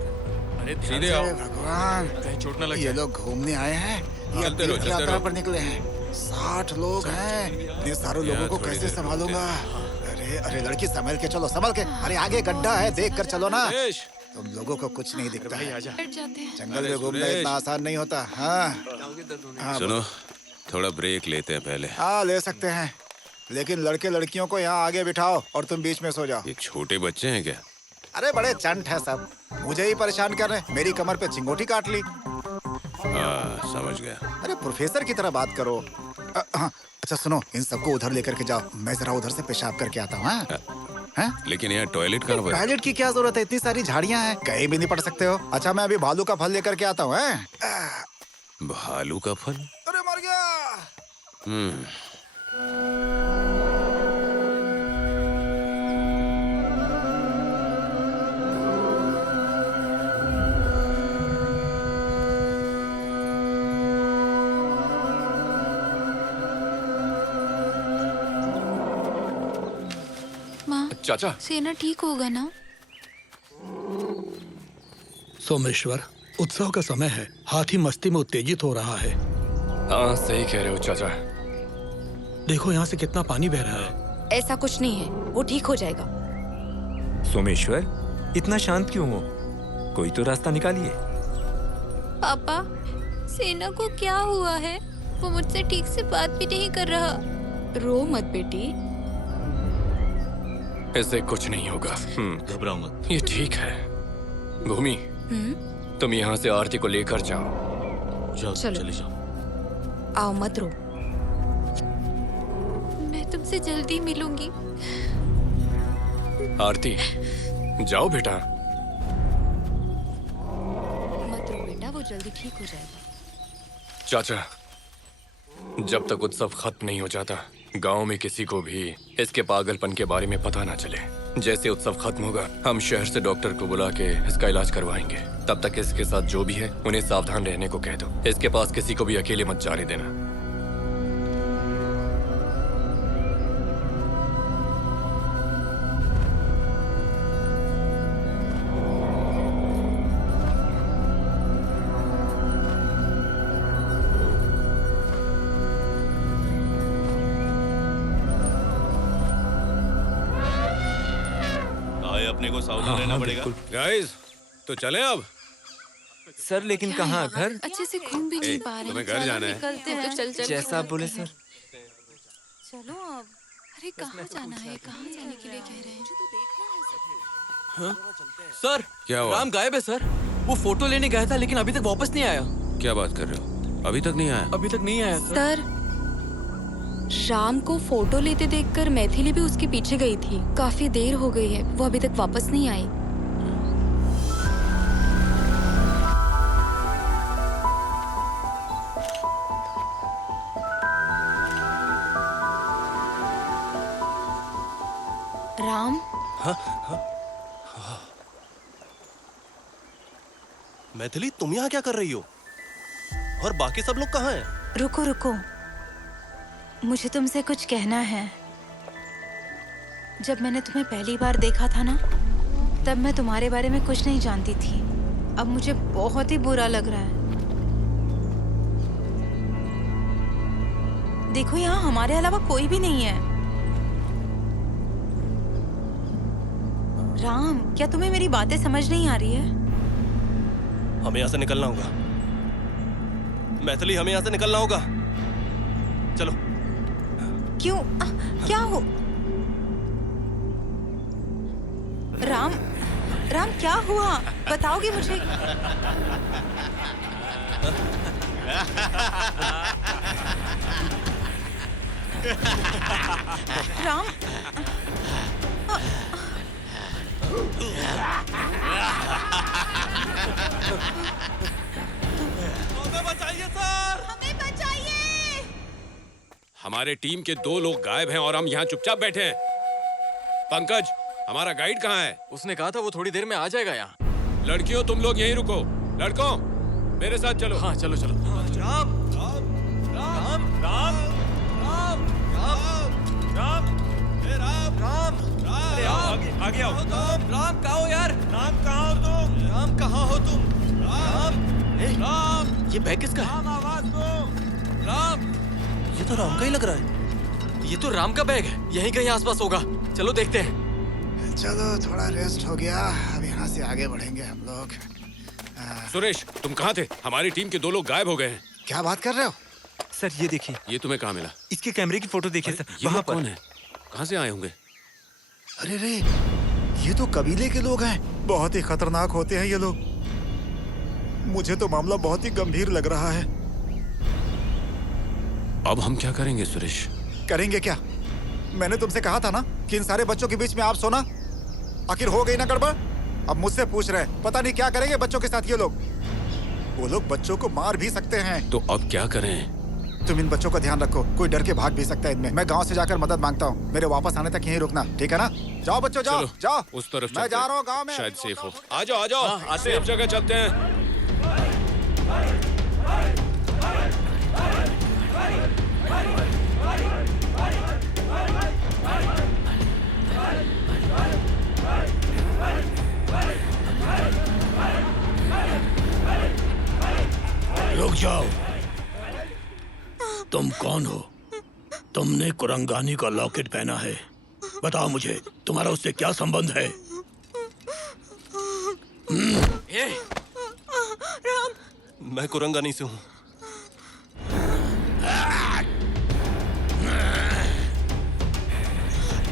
सीधे आओ। भगवान, कहीं चोट ना लग ये जाए। लोग घूमने आए हैं या चलते रहो, तीर्थ चलते यात्रा रहो। पर निकले हैं? 60 लोग हैं, इतने सारे लोगों को कैसे संभालूंगा? अरे अरे लड़की संभल के चलो, संभल के। अरे आगे गड्ढा है, देख कर चलो ना। तुम लोगों को कुछ नहीं दिखता है। जंगल में घूमना इतना आसान नहीं होता। हाँ सुनो, थोड़ा ब्रेक लेते हैं पहले। हाँ ले सकते हैं, लेकिन लड़के लड़कियों को यहाँ आगे बिठाओ और तुम बीच में सो जाओ। ये छोटे बच्चे हैं क्या? अरे बड़े चंट है सब, मुझे ही परेशान कर रहे हैं। मेरी कमर पे चिंगोटी काट ली। हाँ, समझ गया। अरे प्रोफेसर की तरह बात करो। हाँ, अच्छा सुनो, इन सबको उधर लेकर के जाओ, मैं जरा उधर से पेशाब करके आता हूँ। लेकिन यहाँ टॉयलेट कहाँ पर है? टॉयलेट की क्या जरूरत है, इतनी सारी झाड़ियाँ हैं, कहीं भी नहीं पड़ सकते हो। अच्छा मैं अभी भालू का फल लेकर के आता हूँ। भालू का फल? अरे मर गया। माँ, चाचा, सेना ठीक होगा ना? सोमेश्वर, उत्सव का समय है, हाथी मस्ती में उत्तेजित हो रहा है। हाँ सही कह रहे हो चाचा। देखो यहाँ से कितना पानी बह रहा है। ऐसा कुछ नहीं है, वो ठीक हो जाएगा। सोमेश्वर, इतना शांत क्यों हो? कोई तो रास्ता निकालिए। पापा, सेना को क्या हुआ है? वो मुझसे ठीक से बात भी नहीं कर रहा। रो मत बेटी। ऐसे कुछ नहीं होगा। घबराओ मत। ये ठीक है। भूमि, तुम यहाँ से आरती को लेकर जाओ। जाओ, चलो। चले जाओ। आओ मत रो। मैं तुमसे जल्दी मिलूंगी। आरती, जाओ बेटा। मत रो बेटा, वो जल्दी ठीक हो जाएगा। चाचा, जब तक उत्सव खत्म नहीं हो जाता, गांव में किसी को भी इसके पागलपन के बारे में पता ना चले। जैसे उत्सव खत्म होगा, हम शहर से डॉक्टर को बुला के इसका इलाज करवाएंगे। तब तक इसके साथ जो भी है उन्हें सावधान रहने को कह दो। इसके पास किसी को भी अकेले मत जाने देना। अपने को सावधान रहना पड़ेगा। गाइस, तो चलें अब? सर लेकिन कहाँ घर? अच्छे से घूम भी नहीं पा रहे। तुम्हें घर जाना है? निकलते हैं। चल चल। जैसा आप बोले सर। चलो अब। अरे कहाँ जाना है? कहाँ जाने के लिए कह रहे हैं? सर, क्या हुआ? राम गायब है सर। वो फोटो लेने गया था लेकिन अभी तक वापस नहीं आया। क्या बात कर रहे हो? अभी तक नहीं आया? अभी तक नहीं आया सर। सर, शाम को फोटो लेते देखकर मैथिली भी उसके पीछे गई थी। काफी देर हो गई है, वो अभी तक वापस नहीं आई। राम, मैथिली, तुम यहाँ क्या कर रही हो? और बाकी सब लोग कहाँ हैं? रुको रुको, मुझे तुमसे कुछ कहना है। जब मैंने तुम्हें पहली बार देखा था ना, तब मैं तुम्हारे बारे में कुछ नहीं जानती थी। अब मुझे बहुत ही बुरा लग रहा है। देखो यहाँ हमारे अलावा कोई भी नहीं है। राम, क्या तुम्हें मेरी बातें समझ नहीं आ रही है? हमें यहाँ से निकलना होगा। मैथिली, हमें यहाँ से निकलना होगा। चलो। क्यों? क्या हो? राम, राम क्या हुआ? बताओगे मुझे? राम, हमें बचाइए सर! हमें बचाइए! हमारे टीम के 2 लोग गायब हैं और हम यहाँ चुपचाप बैठे हैं। पंकज, हमारा गाइड कहाँ है? उसने कहा था वो थोड़ी देर में आ जाएगा यहाँ। लड़कियों, तुम लोग यहीं रुको। लड़कों, मेरे साथ चलो। हाँ चलो चलो। राम, राम, राम, राम, राम, राम, राम, हे राम, राम, राम, आगे आओ। राम कहाँ हो यार? राम कहाँ हो तुम? राम कहाँ हो तुम? ये बैग किसका है? राम, ये तो राम का ही लग रहा है। ये तो राम का बैग है, यहीं कहीं आसपास होगा। चलो देखते हैं। चलो थोड़ा रेस्ट हो गया, अब यहाँ से आगे बढ़ेंगे हम लोग। सुरेश, तुम कहाँ थे? हमारी टीम के 2 लोग गायब हो गए हैं। क्या बात कर रहे हो? सर ये देखिए। ये तुम्हें कहाँ मिला? इसके कैमरे की फोटो देखिए सर। ये वहाँ लोग पर कौन है? कहाँ से आए होंगे? अरे रे, ये तो कबीले के लोग हैं। बहुत ही खतरनाक होते हैं ये लोग। मुझे तो मामला बहुत ही गंभीर लग रहा है। अब हम क्या करेंगे सुरेश? करेंगे क्या? मैंने तुमसे कहा था ना कि इन सारे बच्चों के बीच में आप सोना। आखिर हो गई ना गड़बड़? अब मुझसे पूछ रहे हैं, पता नहीं क्या करेंगे बच्चों के साथ ये लोग। वो लोग बच्चों को मार भी सकते हैं। तो अब क्या करें? तुम इन बच्चों का ध्यान रखो, कोई डर के भाग भी सकता है इनमें। मैं गांव से जाकर मदद मांगता हूँ, मेरे वापस आने तक यहीं रुकना, ठीक है ना? जाओ बच्चों, जाओ चलो, जाओ। उस तरफ मैं चलते जा हैं। रहा हूँ गांव में। शायद सेफ हो। आ जाओ, आ जाओ। सेफ जगह चलते हैं। रुक जाओ। तुम कौन हो? तुमने कुरंगानी का लॉकेट पहना है। बताओ मुझे, तुम्हारा उससे क्या संबंध है? राम, मैं कुरंगानी से हूँ।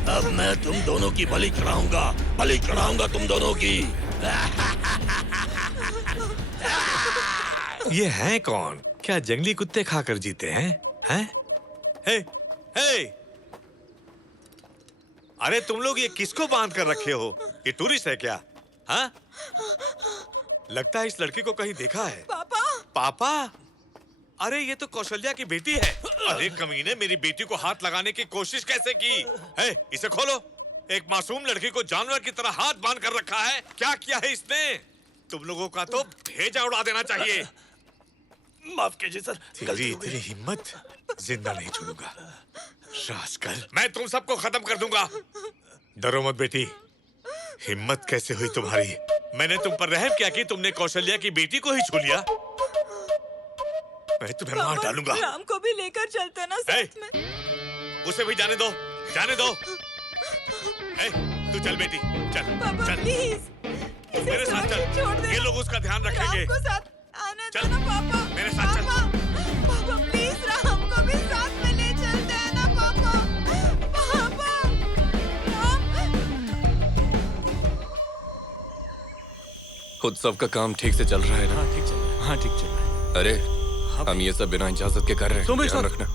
अब मैं तुम दोनों की बलि चढ़ाऊंगा, बलि चढ़ाऊंगा तुम दोनों की। ये हैं कौन? क्या जंगली कुत्ते खाकर जीते हैं? हैं? हे, हे! अरे तुम लोग ये किसको बांध कर रखे हो? ये टूरिस्ट है क्या? हाँ? लगता है इस लड़की को कहीं देखा है। पापा। पापा? अरे ये तो कौशल्या की बेटी है। अरे कमीने, मेरी बेटी को हाथ लगाने की कोशिश कैसे की? है, इसे खोलो। एक मासूम लड़की को जानवर की तरह हाथ बांध कर रखा है। क्या किया है इसने? तुम लोगों का तो भेजा उड़ा देना चाहिए। माफ कीजिए सर। तेरी हिम्मत, जिंदा नहीं छोड़ूंगा। रास्कल, मैं तुम सबको खत्म कर दूंगा। डरो मत बेटी। हिम्मत कैसे हुई तुम्हारी? मैंने तुम पर रहम किया कि तुमने कौशल्या की बेटी को ही छू लिया। मैं तुम्हें मार डालूंगा। राम को भी लेकर चलते ना साथ में। उसे भी जाने दो, जाने दो। तू चल बेटी, चल, चल। प्लीज, मेरे साथ चल। ये लोग उसका ध्यान रखेंगे। राम को साथ आने चल, दो ना पापा। मेरे साथ चल। पापा प्लीज, राम को भी साथ में ले चलते हैं ना पापा। पापा, राम। उत्सव का काम ठीक से चल रहा है ना? ठीक चल रहा है। हाँ ठीक चल रहा है। अरे हम ये सब बिना इजाजत के कर रहे हैं। सोमेश ध्यान सर। रखना।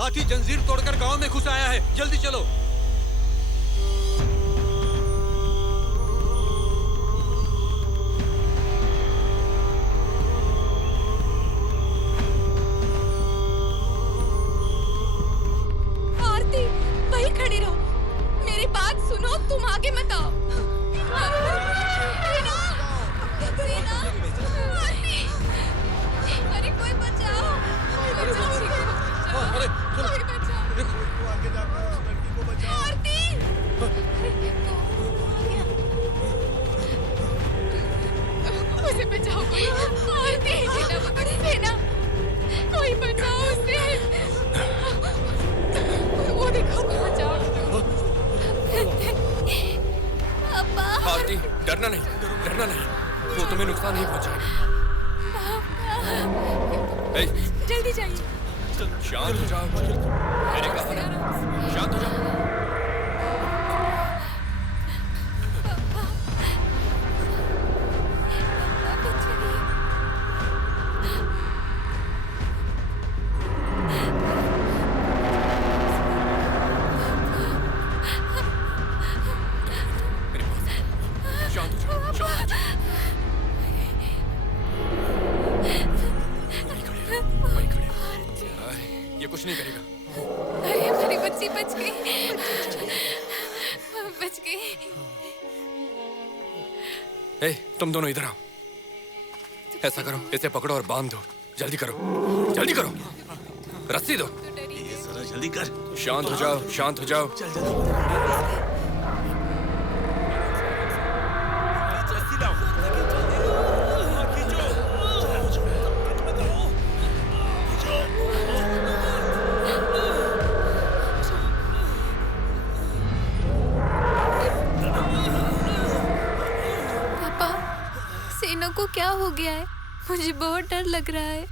हाथी जंजीर तोड़कर गांव में घुस आया है, जल्दी चलो। आरती, वहीं खड़ी रहो। मेरी बात सुनो, तुम आगे मत आओ। रीना, रीना, आरती, अरे कोई बचाओ, कोई बचाओ, कोई बचाओ, आरती, उसे बचाओ कोई, आरती, रीना, कोई बचाओ उसे। वो देखो, बचाओ। पापा। आरती, डरना नहीं, डरना नहीं। वो तुम्हें नुकसान नहीं पहुंचाएगा। जल्दी जाइए। शांत हो जाओ। मैंने कहा ना, शांत हो जाओ। ये कुछ नहीं करेगा। अरे हमारी बच्ची बच गई, बच गई। ए, तुम दोनों इधर आओ। ऐसा करो, इसे पकड़ो और बांध दो। जल्दी करो, जल्दी करो। रस्सी दो। जल्दी कर। शांत हो जाओ, शांत हो जाओ। सेना को क्या हो गया है? मुझे बहुत डर लग रहा है।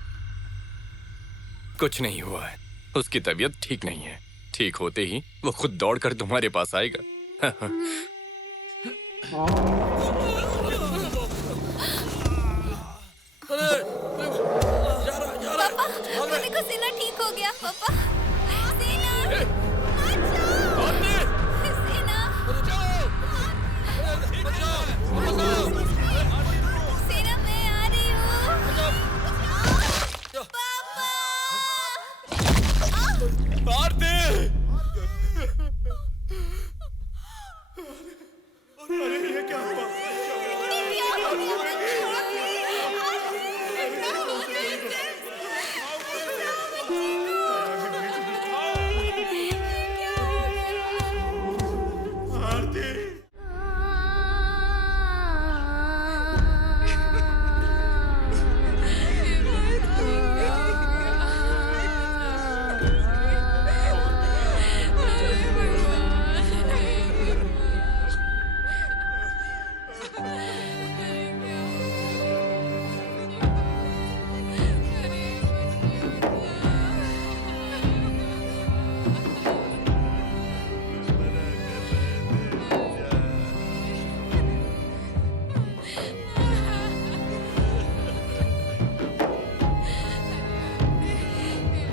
कुछ नहीं हुआ है, उसकी तबीयत ठीक नहीं है। ठीक होते ही वो खुद दौड़कर तुम्हारे पास आएगा। पापा, देखो सेना ठीक हो गया। पापा, सेना, सेना, मैं आ रही हूँ। आरती! अरे ये क्या हुआ?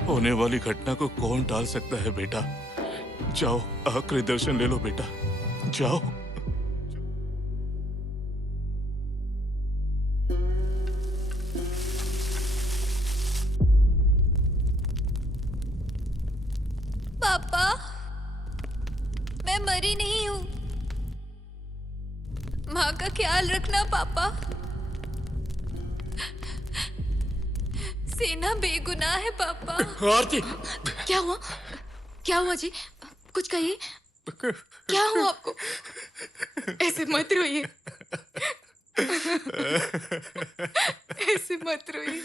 होने वाली घटना को कौन टाल सकता है बेटा? जाओ, आखिरी दर्शन ले लो बेटा, जाओ। पापा, मैं मरी नहीं हूँ। माँ का ख्याल रखना पापा। सेना बेगुनाह है पापा। आरती! क्या हुआ? क्या हुआ जी? कुछ कहिए। क्या हुआ आपको? ऐसे मत रोइए। ऐसे मत रोइए।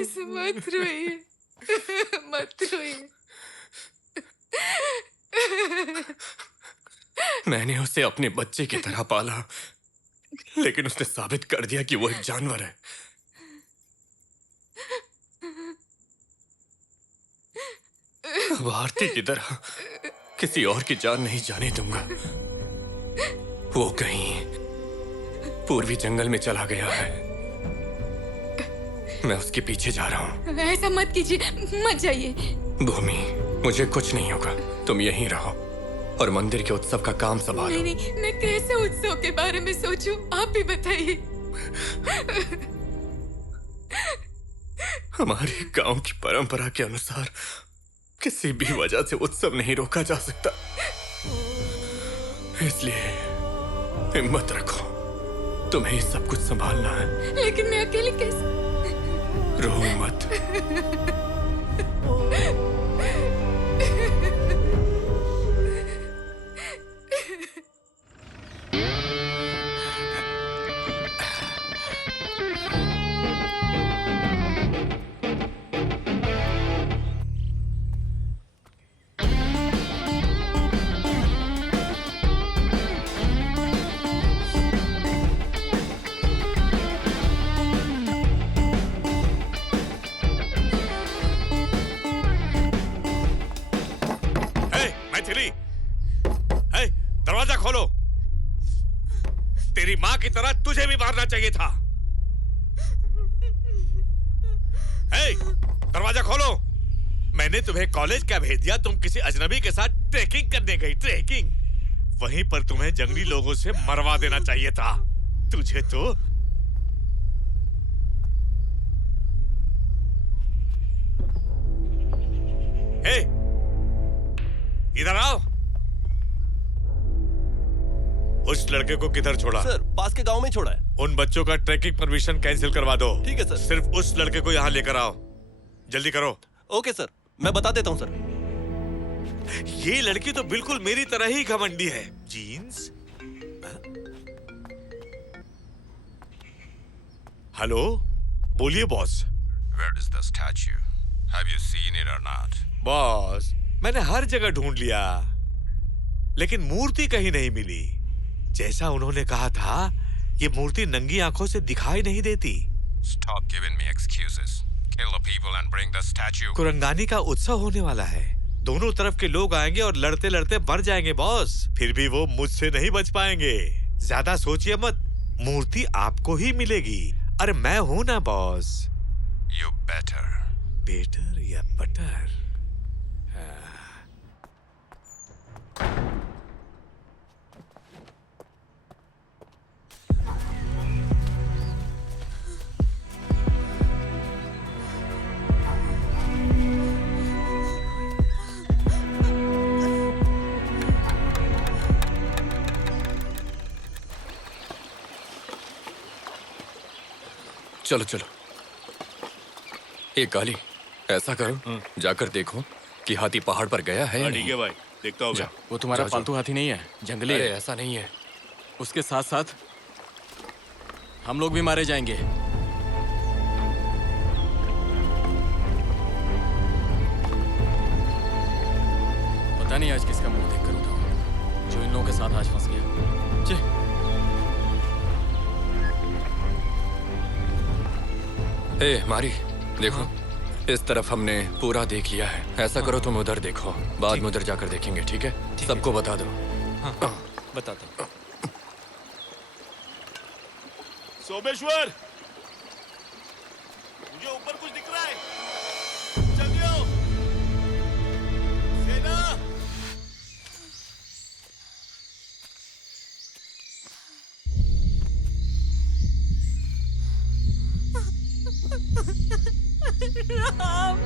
ऐसे मत रोइए। मत रोइए। मैंने उसे अपने बच्चे की तरह पाला, लेकिन उसने साबित कर दिया कि वो एक जानवर है। वो आरती की तरह किसी और की जान नहीं जाने दूंगा। वो कहीं पूर्वी जंगल में चला गया है। मैं उसके पीछे जा रहा हूँ। ऐसा मत कीजिए, मत जाइए। भूमि, मुझे कुछ नहीं होगा, तुम यहीं रहो और मंदिर के उत्सव का काम संभालो। नहीं नहीं, मैं कैसे उत्सव के बारे में सोचूं? आप ही बताइए। हमारे गांव की परंपरा के अनुसार किसी भी वजह से उत्सव नहीं रोका जा सकता, इसलिए हिम्मत रखो, तुम्हें ये सब कुछ संभालना है। लेकिन मैं अकेली कैसे? रो मत। दरवाजा खोलो। तेरी माँ की तरह तुझे भी मारना चाहिए था। दरवाजा खोलो। मैंने तुम्हें कॉलेज क्या भेज दिया? तुम किसी अजनबी के साथ ट्रेकिंग करने गई। ट्रेकिंग? वहीं पर तुम्हें जंगली लोगों से मरवा देना चाहिए था। तुझे तो इधर आओ। उस लड़के को किधर छोड़ा? सर, पास के गांव में छोड़ा है। उन बच्चों का ट्रैकिंग परमिशन कैंसिल करवा दो। ठीक है सर। सिर्फ उस लड़के को यहाँ लेकर आओ, जल्दी करो। ओके सर, मैं बता देता हूँ सर। ये लड़की तो बिल्कुल मेरी तरह ही घमंडी है। जीन्स? हेलो, बोलिए boss. Where is the statue? Have you seen it or not? Boss, मैंने हर जगह ढूंढ लिया, लेकिन मूर्ति कहीं नहीं मिली। जैसा उन्होंने कहा था ये मूर्ति नंगी आंखों से दिखाई नहीं देती। Stop giving me excuses. Kill the people and bring the statue. कुरंगानी का उत्सव होने वाला है। दोनों तरफ के लोग आएंगे और लड़ते लड़ते मर जाएंगे बॉस। फिर भी वो मुझसे नहीं बच पाएंगे। ज्यादा सोचिए मत, मूर्ति आपको ही मिलेगी। अरे मैं हूं ना बॉस। You better. बेटर या बटर? चलो चलो। एक गाली, ऐसा करो, जाकर देखो कि हाथी पहाड़ पर गया है या ठीक नहीं। है भाई, देखता हूँ मैं। वो तुम्हारा जाओ, पालतू हाथी नहीं है, जंगली अरे है। ऐसा नहीं है। उसके साथ साथ हम लोग भी मारे जाएंगे। पता नहीं आज किसका मुंह देख कर उठाऊं, जो इन लोगों के साथ आज फंस गया। चे। ए मारी, देखो इस तरफ हमने पूरा देख लिया है। ऐसा करो तुम उधर देखो, बाद में उधर जाकर देखेंगे, ठीक है? सबको बता दो। बताता हूँ। सोमेश्वर, मुझे ऊपर कुछ दिख रहा है। जल्दी आओ। सेना। राम।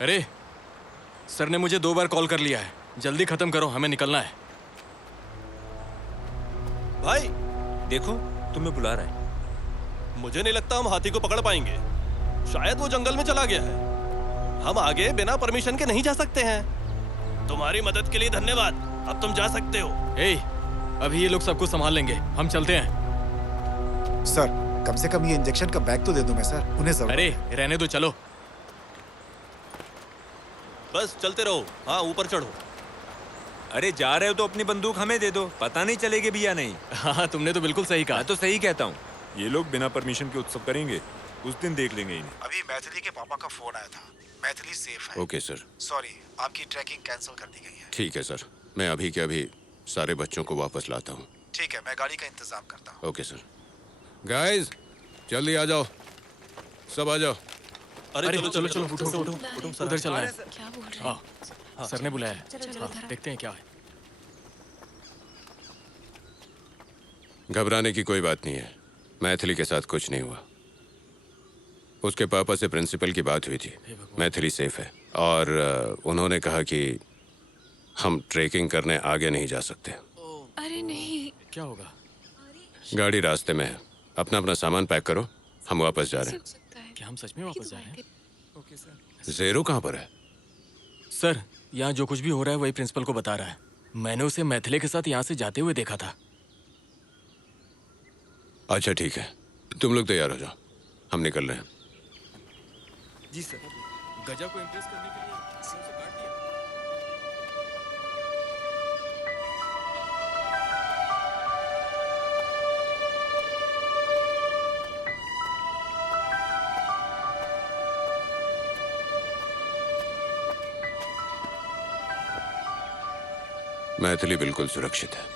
अरे सर ने मुझे 2 बार कॉल कर लिया है, जल्दी खत्म करो, हमें निकलना है। भाई देखो, तुम्हें बुला रहा है। मुझे नहीं लगता हम हाथी को पकड़ पाएंगे। शायद वो जंगल में चला गया है। हम आगे बिना परमिशन के नहीं जा सकते हैं। तुम्हारी मदद के लिए धन्यवाद। अब तुम जा सकते हो। ए, अभी ये लोग सब कुछ संभाल लेंगे, हम चलते हैं। सर, कम से कम ये इंजेक्शन का बैग तो दे दूं मैं सर, उन्हें जरूरत अरे रहने दो, चलो। बस चलते रहो। हाँ, ऊपर चढ़ो। अरे जा रहे हो तो अपनी बंदूक हमें दे दो, पता नहीं चलेगी भी या नहीं। हाँ, तुमने तो बिल्कुल सही कहा। मैं तो सही कहता हूँ। ये लोग बिना परमिशन के उत्सव करेंगे, उस दिन देख लेंगे इन्हें। अभी मैथिली के पापा का फोन आया था। मैथिली सेफ है। Okay sir. सॉरी, आपकी ट्रैकिंग कैंसिल कर दी गई है। ठीक है सर, मैं अभी के अभी सारे बच्चों को वापस लाता हूँ। ठीक है, मैं गाड़ी का इंतजाम करता हूँ। Okay sir. गाइस, जल्दी आ जाओ, सब आ जाओ। अरे चलो चलो चलो, उठो उठो, उधर चलना है। क्या बोल रहे हैं? हाँ, सर ने बुलाया है। चलो, हाँ, धरा। देखते हैं क्या है। घबराने की कोई बात नहीं है। मैथिली के साथ कुछ नहीं हुआ। उसके पापा से प्रिंसिपल की बात हुई थी। मैथिली सेफ है और उन्होंने कहा कि हम ट्रेकिंग करने आगे नहीं जा सकते। अरे नहीं। क्या होगा? गाड़ी रास्ते में है। अपना अपना सामान पैक करो, हम वापस जा रहे हैं। क्या हम सच में वापस जा रहे हैं? Okay sir. ज़ेरो कहाँ पर है? सर, यहाँ जो कुछ भी हो रहा है वही प्रिंसिपल को बता रहा है। मैंने उसे मैथिली के साथ यहाँ से जाते हुए देखा था। अच्छा ठीक है, तुम लोग तैयार हो जाओ, हम निकल रहे हैं। जी सर। गजा को इम्प्रेस करने के लिए सीम से काट दिया। मैथिली बिल्कुल सुरक्षित है।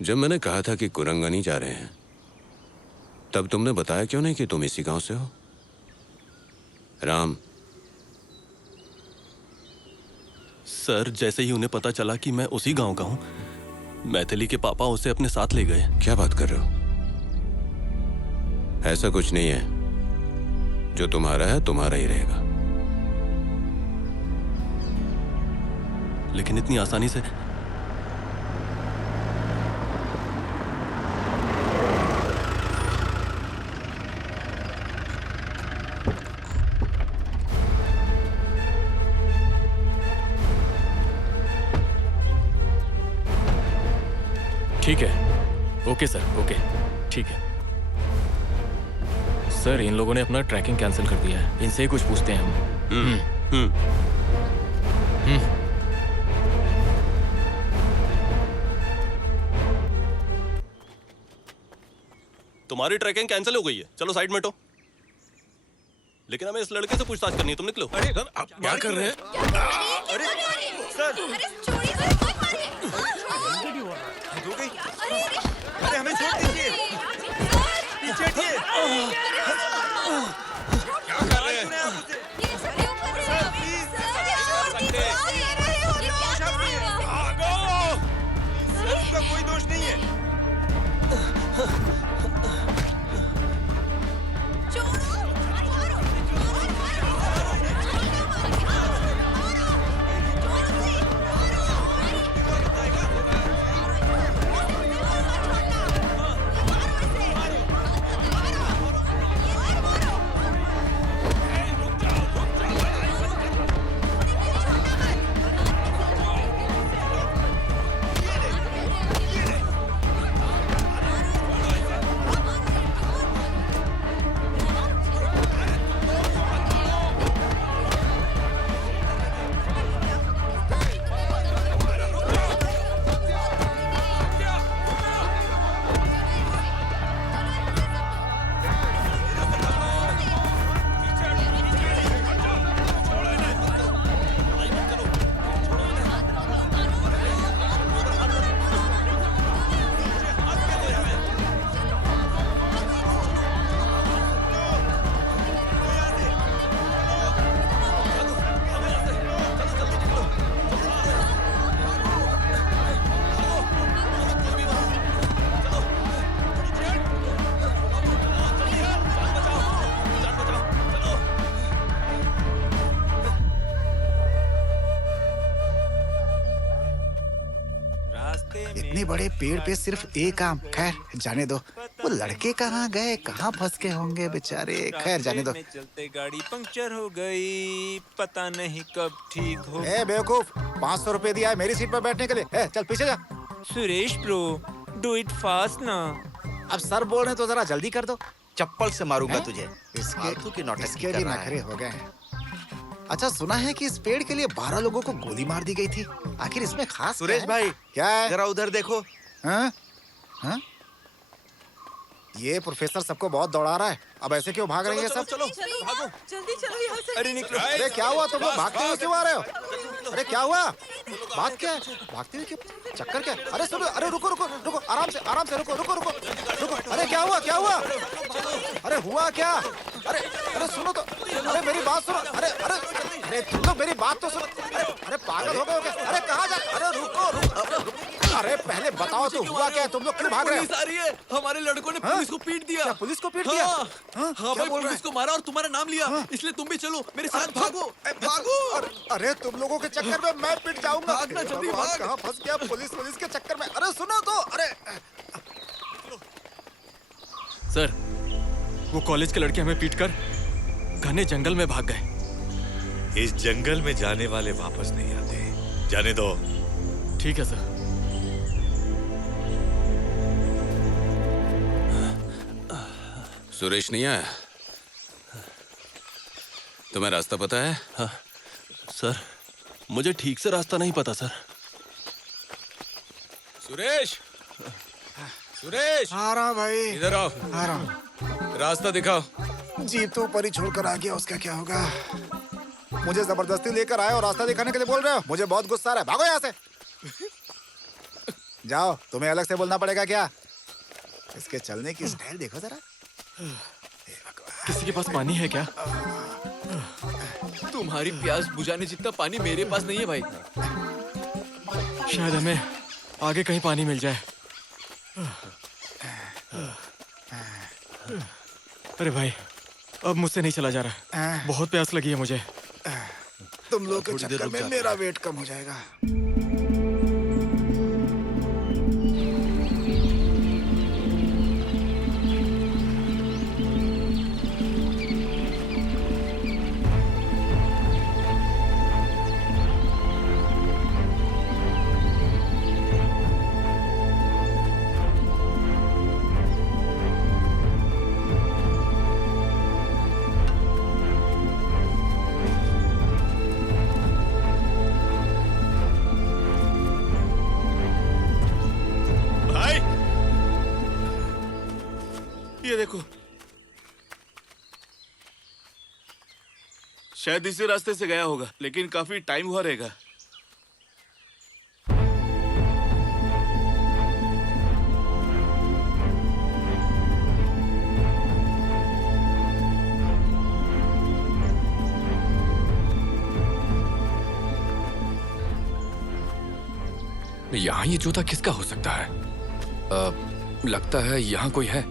जब मैंने कहा था कि कुरंगनी जा रहे हैं, तब तुमने बताया क्यों नहीं कि तुम इसी गांव से हो? राम, सर, जैसे ही उन्हें पता चला कि मैं उसी गांव का हूं, मैथिली के पापा उसे अपने साथ ले गए। क्या बात कर रहे हो? ऐसा कुछ नहीं है। जो तुम्हारा है तुम्हारा ही रहेगा। लेकिन इतनी आसानी से ठीक है, ओके सर, ओके, ठीक है। सर, इन लोगों ने अपना ट्रैकिंग कैंसिल कर दिया है। इनसे ही कुछ पूछते हैं हम। तुम्हारी ट्रैकिंग कैंसिल हो गई है, चलो साइड में हटो। लेकिन हमें इस लड़के से पूछताछ करनी है, तुम निकलो। अरे सर, आप क्या कर रहे हैं? अरे अरे हमें छोड़ दीजिए, पीछे हटिए। क्या कर रहे हैं? सर, उसका कोई दोष नहीं है। इतने बड़े पेड़ पे सिर्फ एक आम। खैर जाने दो। वो लड़के कहाँ गए, कहाँ फंस के होंगे बेचारे। खैर जाने दो। चलते गाड़ी पंक्चर हो गई, पता नहीं कब ठीक हो। ए बेवकूफ, 500 रुपए दिया है मेरी सीट पर बैठने के लिए। चल पीछे जा। Suresh bro, do it fast ना। अब सर बोल रहे तो जरा जल्दी कर दो। चप्पल से मारूंगा तुझे। इसके भी नखरे हो गए हैं। अच्छा, सुना है कि इस पेड़ के लिए 12 लोगों को गोली मार दी गई थी। आखिर इसमें खास सुरेश क्या है? भाई, क्या है? जरा उधर देखो। हाँ? हाँ? ये प्रोफेसर सबको बहुत दौड़ा रहा है। अब ऐसे क्यों भाग रही है सब? चलो भागो, जल्दी चलो यहाँ से। अरे निकलो। अरे क्या हुआ, तुम लोग भागते हुए क्यों आ रहे हो? अरे क्या हुआ? बात क्या है? भागते हुए क्यों? चक्कर क्या? अरे सुनो, अरे रुको रुको रुको, आराम से रुको रुको रुको रुको। अरे क्या हुआ, क्या हुआ? अरे हुआ क्या? अरे अरे सुनो तो, अरे मेरी बात सुनो। अरे अरे अरे तुम लोग मेरी बात तो सुनो। अरे अरे पागल हो गए हो क्या? अरे कहाँ जा? अरे रुको रुको। अरे पहले बताओ तो हुआ क्या? तुम लोग क्यों भाग रहे हो? पुलिस आ रही है। हमारे लड़कों ने पुलिस को पीट दिया। क्या पुलिस को पीट दिया? हाँ भाई, पुलिस को मारा और तुम्हारा नाम लिया। इसलिए तुम भी चलो मेरे साथ, भागो भागो। अरे तुम लोगों के चक्कर में मैं पिट जाऊंगा। भागना, जल्दी भाग। कहाँ फंस गया पुलिस के चक्कर में। अरे सुनो तो। अरे सर, वो कॉलेज के लड़के हमें पीटकर घने जंगल में भाग गए। इस जंगल में जाने वाले वापस नहीं आते। जाने दो। ठीक है सर। सुरेश नहीं आया? तुम्हें रास्ता पता है? हाँ सर, मुझे ठीक से रास्ता नहीं पता सर। सुरेश, सुरेश, आ रहा भाई। इधर आओ। आ रहा हूँ। रास्ता दिखाओ। जीप तो ऊपर ही छोड़कर आ गया, उसका क्या होगा? मुझे जबरदस्ती लेकर आए और रास्ता दिखाने के लिए बोल रहे हो। मुझे बहुत गुस्सा आ रहा है। भागो यहाँ से। जाओ, तुम्हें अलग से बोलना पड़ेगा क्या? इसके चलने की स्टाइल देखो जरा। किसी के पास पानी है क्या? तुम्हारी प्यास बुझाने जितना पानी मेरे पास नहीं है भाई। शायद हमें आगे कहीं पानी मिल जाए। अरे भाई, अब मुझसे नहीं चला जा रहा। बहुत प्यास लगी है मुझे। तुम लोग के चक्कर में मेरा वेट कम हो जाएगा। ये देखो, शायद इसी रास्ते से गया होगा, लेकिन काफी टाइम हुआ रहेगा। यहाँ ये जूता किसका हो सकता है? लगता है यहाँ कोई है।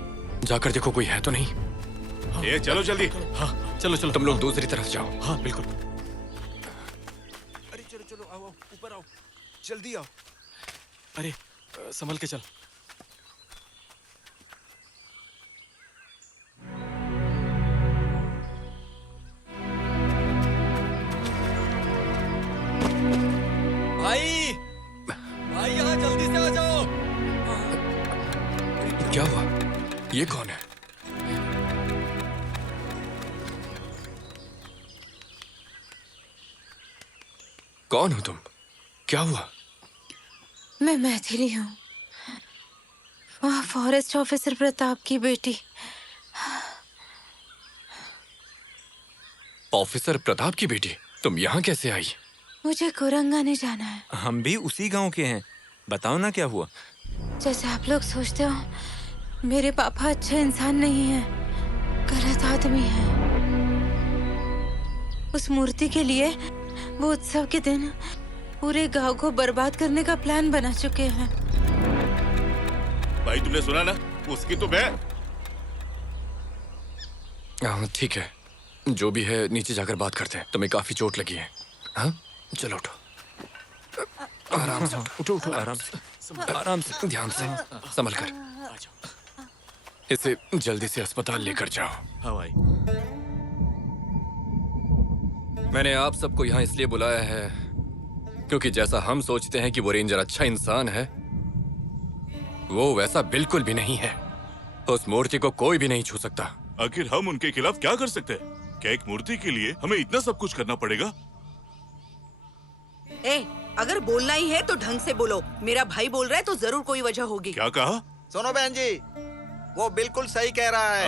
जाकर देखो कोई है तो नहीं। ये चलो जल्दी। हाँ चलो चलो। तुम लोग दूसरी तरफ जाओ। हाँ बिल्कुल। अरे चलो चलो, आओ आओ, ऊपर आओ, जल्दी आओ। अरे संभल के चल। भाई भाई यहाँ जल्दी से आ जाओ। क्या हुआ? ये कौन है? कौन हो तुम? क्या हुआ? मैं मैथिली हूँ, वहाँ फॉरेस्ट ऑफिसर प्रताप की बेटी। ऑफिसर प्रताप की बेटी? तुम यहाँ कैसे आई? मुझे कुरंगानी जाना है। हम भी उसी गांव के हैं। बताओ ना क्या हुआ? जैसे आप लोग सोचते हो, मेरे पापा अच्छे इंसान नहीं हैं, गलत आदमी हैं। उस मूर्ति के लिए वो उत्सव के दिन पूरे गांव को बर्बाद करने का प्लान बना चुके हैं। भाई तुमने सुना ना, उसकी तो मैं। हाँ ठीक है, जो भी है नीचे जाकर बात करते हैं। तुम्हें काफी चोट लगी है। हाँ चलो उठो, आराम से उठो उठो, आराम से, आराम से, ध्यान से, संभल कर। इसे जल्दी से अस्पताल लेकर जाओ। हाँ भाई। मैंने आप सबको यहाँ इसलिए बुलाया है क्योंकि जैसा हम सोचते हैं कि वो रेंजर अच्छा इंसान है, वो वैसा बिल्कुल भी नहीं है। उस मूर्ति को कोई भी नहीं छू सकता। आखिर हम उनके खिलाफ क्या कर सकते हैं? क्या एक मूर्ति के लिए हमें इतना सब कुछ करना पड़ेगा? अगर बोलना ही है तो ढंग से बोलो। मेरा भाई बोल रहा है तो जरूर कोई वजह होगी। क्या कहा? सुनो बहन जी, वो बिल्कुल सही कह रहा है।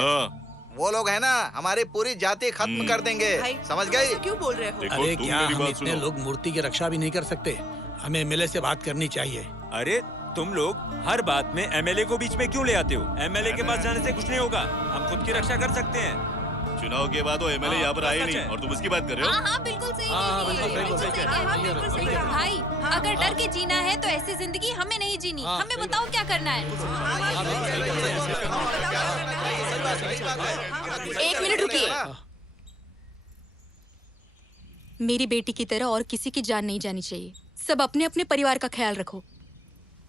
वो लोग है ना, हमारी पूरी जाति खत्म कर देंगे। समझ गई? क्यों बोल रहे हो? अरे क्या हम इतने लोग मूर्ति की रक्षा भी नहीं कर सकते? हमें एमएलए से बात करनी चाहिए। अरे तुम लोग हर बात में एमएलए को बीच में क्यों ले आते हो? एमएलए के पास जाने से कुछ नहीं होगा, हम खुद की रक्षा कर सकते हैं। चुनाव के बाद वो एमएलए यहाँ पर आए नहीं और तुम इसकी बात कर रहे हो? हाँ बिल्कुल सही भाई, अगर डर के जीना है तो ऐसी जिंदगी हमें नहीं जीनी। हमें बताओ क्या करना है। एक मिनट रुकिए। मेरी बेटी की तरह और किसी की जान नहीं जानी चाहिए। सब अपने अपने परिवार का ख्याल रखो।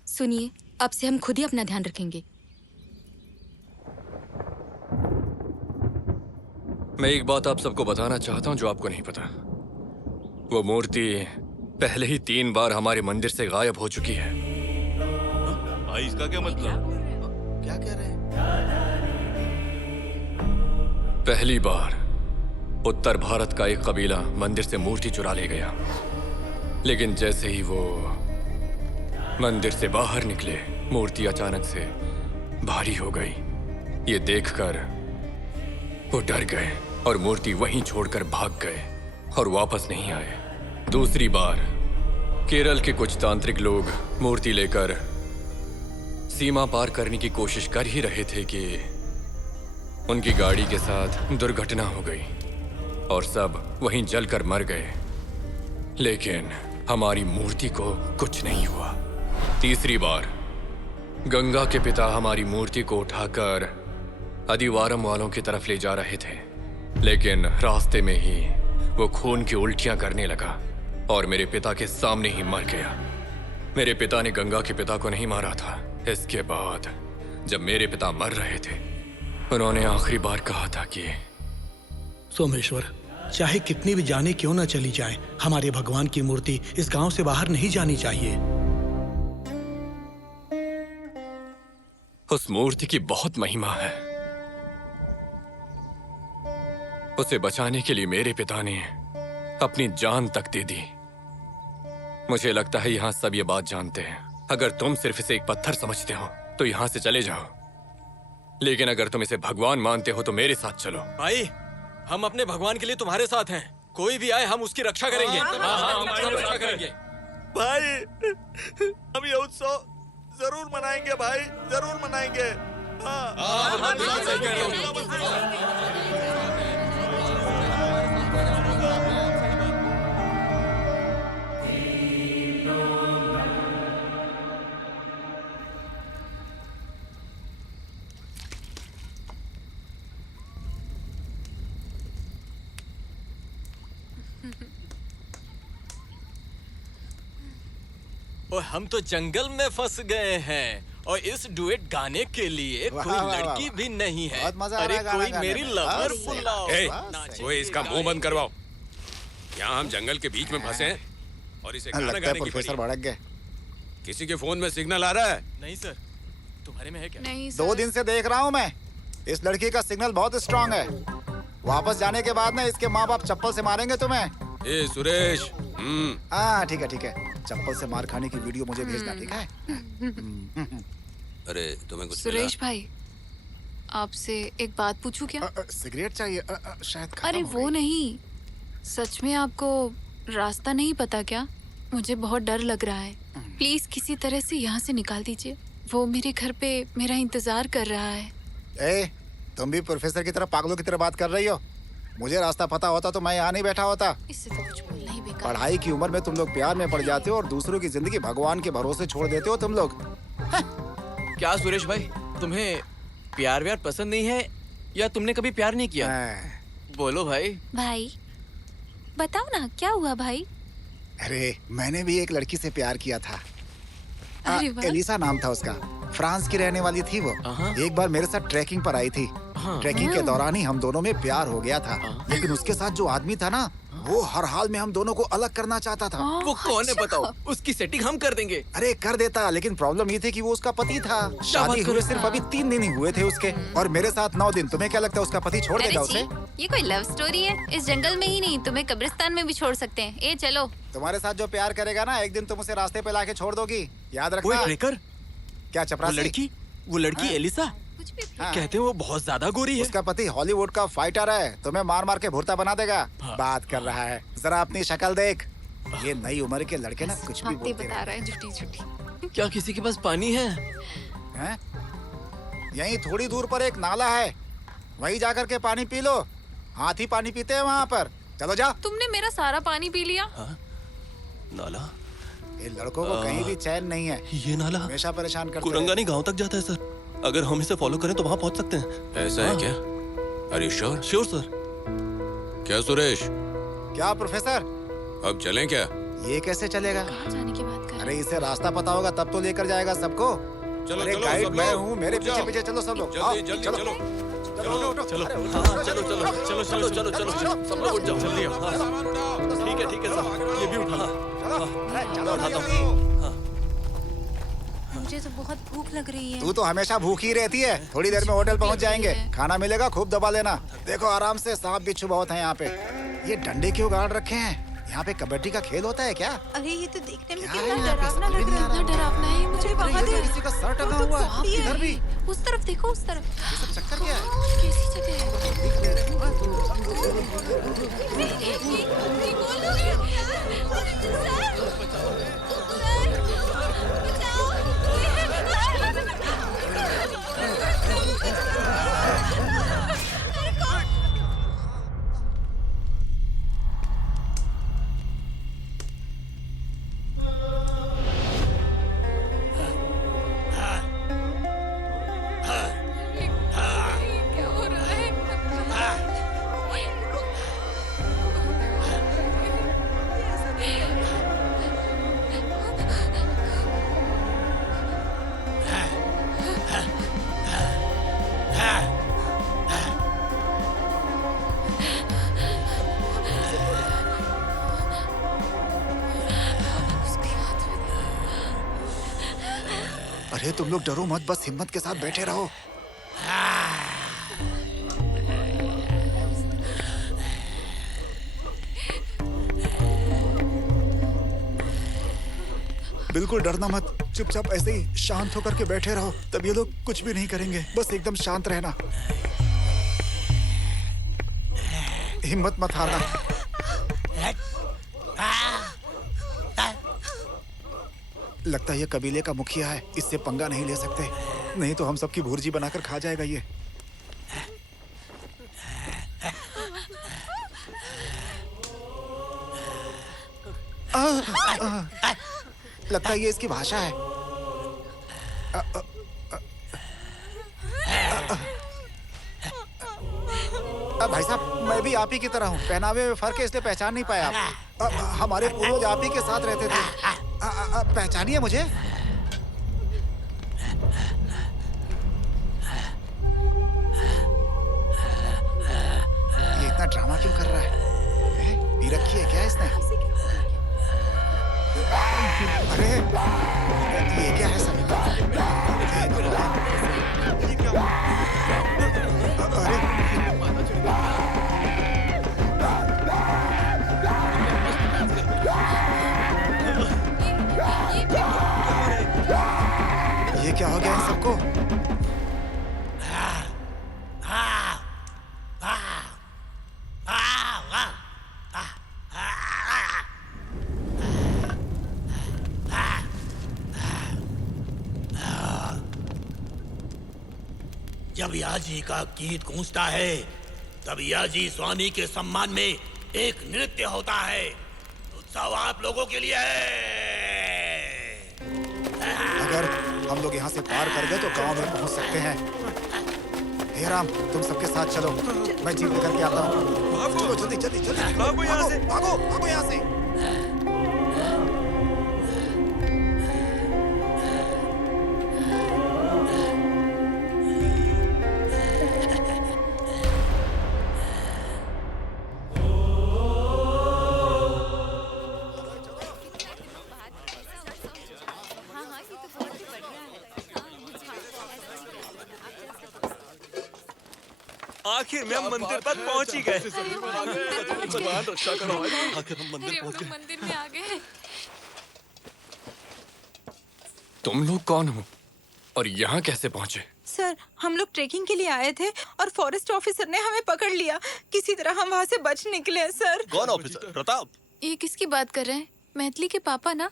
सुनिए, अब से हम खुद ही अपना ध्यान रखेंगे। मैं एक बात आप सबको बताना चाहता हूँ जो आपको नहीं पता। वो मूर्ति पहले ही 3 बार हमारे मंदिर से गायब हो चुकी है। भाई इसका क्या मतलब? क्या कह रहे हैं? पहली बार उत्तर भारत का एक कबीला मंदिर से मूर्ति चुरा ले गया, लेकिन जैसे ही वो मंदिर से बाहर निकले, मूर्ति अचानक से भारी हो गई। ये देखकर वो डर गए और मूर्ति वहीं छोड़कर भाग गए और वापस नहीं आए। दूसरी बार केरल के कुछ तांत्रिक लोग मूर्ति लेकर सीमा पार करने की कोशिश कर ही रहे थे कि उनकी गाड़ी के साथ दुर्घटना हो गई और सब वहीं जलकर मर गए, लेकिन हमारी मूर्ति को कुछ नहीं हुआ। तीसरी बार गंगा के पिता हमारी मूर्ति को उठाकर अदिवारम वालों की तरफ ले जा रहे थे, लेकिन रास्ते में ही वो खून की उल्टियां करने लगा और मेरे पिता के सामने ही मर गया। मेरे पिता ने गंगा के पिता को नहीं मारा था। इसके बाद जब मेरे पिता मर रहे थे, उन्होंने आखिरी बार कहा था कि सोमेश्वर, चाहे कितनी भी जाने क्यों न चली जाए, हमारे भगवान की मूर्ति इस गांव से बाहर नहीं जानी चाहिए। उस मूर्ति की बहुत महिमा है। उसे बचाने के लिए मेरे पिता ने अपनी जान तक दे दी। मुझे लगता है यहाँ सब ये बात जानते हैं। अगर तुम सिर्फ इसे एक पत्थर समझते हो तो यहाँ से चले जाओ। लेकिन अगर तुम इसे भगवान मानते हो तो मेरे साथ चलो। भाई, हम अपने भगवान के लिए तुम्हारे साथ हैं। कोई भी आए हम उसकी रक्षा करेंगे। हाँ, हम उसकी रक्षा करेंगे। भाई हम ये उत्सव जरूर मनाएंगे भाई, जरूर मनाएंगे। और हम तो जंगल में फंस गए हैं और इस डुएट गाने के लिए कोई लड़की भी नहीं है। अरे कोई मेरी लवर बुलाओ। ए, कोई इसका मुंह बंद करवाओ। यहाँ हम जंगल के बीच में फंसे हैं और इसे गाना गाने की प्रोफेसर भड़क गए। किसी के फोन में सिग्नल आ रहा है? नहीं सर, तुम्हारे में है क्या? नहीं सर। 2 दिन से देख रहा हूँ मैं, इस लड़की का सिग्नल बहुत स्ट्रांग है। वापस जाने के बाद ना इसके माँ बाप चप्पल से मारेंगे तुम्हें। ए सुरेश, हाँ ठीक है, चप्पल से मार खाने की वीडियो मुझे भेजना, ठीक है? अरे तुम्हें कुछ सुरेश भाई, आपसे एक बात पूछूं क्या? सिगरेट चाहिए? शायद खत्म अरे हो वो गई। नहीं, सच में आपको रास्ता नहीं पता क्या? मुझे बहुत डर लग रहा है। प्लीज किसी तरह से यहाँ से निकाल दीजिए। वो मेरे घर पे मेरा इंतजार कर रहा है। ए, तुम भी प्रोफेसर की तरह पागलों की तरह बात कर रही हो। मुझे रास्ता पता होता तो मैं यहाँ नहीं बैठा होता। इससे तो कुछ बोलना ही बेकार। पढ़ाई की उम्र में तुम लोग प्यार में पड़ जाते हो और दूसरों की जिंदगी भगवान के भरोसे छोड़ देते हो तुम लोग। क्या सुरेश भाई, तुम्हें प्यार व्यार पसंद नहीं है या तुमने कभी प्यार नहीं किया? बोलो भाई। भाई बताओ ना, क्या हुआ भाई? अरे मैंने भी एक लड़की से प्यार किया था। अरे वाह। एलिसा नाम था उसका, फ्रांस की रहने वाली थी वो। एक बार मेरे साथ ट्रैकिंग पर आई थी। ट्रैकिंग के दौरान ही हम दोनों में प्यार हो गया था। लेकिन उसके साथ जो आदमी था ना, वो हर हाल में हम दोनों को अलग करना चाहता था। वो कौन है बताओ? उसकी सेटिंग हम कर देंगे। अरे कर देता, लेकिन प्रॉब्लम ये थी कि वो उसका पति था। शादी हुए सिर्फ अभी 3 दिन ही हुए थे उसके, और मेरे साथ 9 दिन। तुम्हें क्या लगता है उसका पति छोड़ देगा उसे? ये कोई लव स्टोरी है? इस जंगल में ही नहीं, तुम्हें कब्रिस्तान में भी छोड़ सकते हैं। ए चलो। तुम्हारे साथ जो प्यार करेगा ना, एक दिन तुम उसे रास्ते पे लाके छोड़ दोगी, याद रखना। ट्रेकर? क्या चपरासी? वो लड़की एलिसा? कहते हैं वो बहुत ज्यादा गोरी है। उसका पति हॉलीवुड का फाइटर है, तुम्हें मार मार के भुर्ता बना देगा। बात कर रहा है, जरा अपनी शक्ल देख। ये नई उम्र के लड़के ना कुछ भी बोलते बता रहा है झूठी झूठी। क्या किसी के पास पानी है? हैं? यहीं थोड़ी दूर पर एक नाला है, वहीं जाकर के पानी पी लो। हाथी पानी पीते हैं वहाँ पर। चलो जाओ। तुमने मेरा सारा पानी पी लिया। नाला? ये लड़कों को कहीं भी चैन नहीं है, ये नाला हमेशा परेशान करते कुरंगानी गांव तक जाता है सर। अगर हम इसे फॉलो करें तो वहाँ पहुँच सकते हैं। ऐसा है क्या? Are you sure? Sure sir. क्या सुरेश? क्या प्रोफेसर? अब चलें क्या? ये कैसे चलेगा? जाने की बात कर। अरे इसे रास्ता पता होगा तब तो लेकर जाएगा सबको। चलो, अरे चलो, गाइड सब मैं लोग, हूँ, मेरे उठ पीछे जाओ। पीछे चलो सब लोग। जल्दी, आओ, जल्दी, चलो। चलो। चलो सब लोग उठ जाओ जल्दी। ठीक है सर, ये भी उठा। उठाता हूँ। मुझे तो बहुत भूख लग रही है। तू तो हमेशा भूखी रहती है। थोड़ी देर में होटल पहुंच जाएंगे, खाना मिलेगा, खूब दबा लेना। देखो आराम से, सांप बिच्छू बहुत हैं यहाँ पे। ये डंडे क्यों गाड़ रखे हैं? यहाँ पे कबड्डी का खेल होता है क्या? अरे ये तो देखने में क्या कितना है यहाँ पे? डरावना लग रहा है। इतना डरावना है, मुझे वहाँ अरे, ये दे। किसी का सर टंगा हुआ है। इधर भी। उस तरफ देखो, उस तरफ। ये सब चक्कर क्या है? कैसी जगह है? अरे तुम लोग डरो मत, बस हिम्मत के साथ बैठे रहो। बिल्कुल डरना मत, चुपचाप ऐसे ही शांत होकर के बैठे रहो, तब ये लोग कुछ भी नहीं करेंगे। बस एकदम शांत रहना, हिम्मत मत हारना। लगता है ये कबीले का मुखिया है, इससे पंगा नहीं ले सकते, नहीं तो हम सबकी भुर्जी बनाकर खा जाएगा ये। लगता है ये इसकी भाषा है। भाई साहब, मैं भी आप ही की तरह हूँ, पहनावे में फर्क है इसलिए पहचान नहीं पाया आप। हमारे पूर्वज आप ही के साथ रहते थे, पहचानिए मुझे। ये इतना ड्रामा क्यों कर रहा है? पी रखी है क्या इसने? अरे ये क्या है सर? ये क्या हो गया इन सबको? जब याजी का गीत गूंजता है तब याजी स्वामी के सम्मान में एक नृत्य होता है। उत्सव आप लोगों के लिए है। अगर हम लोग यहाँ से पार कर गए तो गांव में पहुँच सकते हैं। हे राम, तुम सबके साथ चलो, मैं जीप लेकर के आता हूँ। चलो जल्दी जल्दी जल्दी, भागो यहाँ से, भागो भागो यहाँ से। आखिर में हम मंदिर तक पहुंच ही गए। भगवान रक्षा करो, आखिर हम मंदिर पहुंच गए। मंदिर में आ गए। तुम लोग कौन हो और यहाँ कैसे पहुँचे? सर, हम लोग ट्रेकिंग के लिए आए थे और फॉरेस्ट ऑफिसर ने हमें पकड़ लिया। किसी तरह हम वहाँ से बच निकले सर। कौन ऑफिसर? प्रताप? ये किसकी बात कर रहे हैं? मैथिली के पापा ना?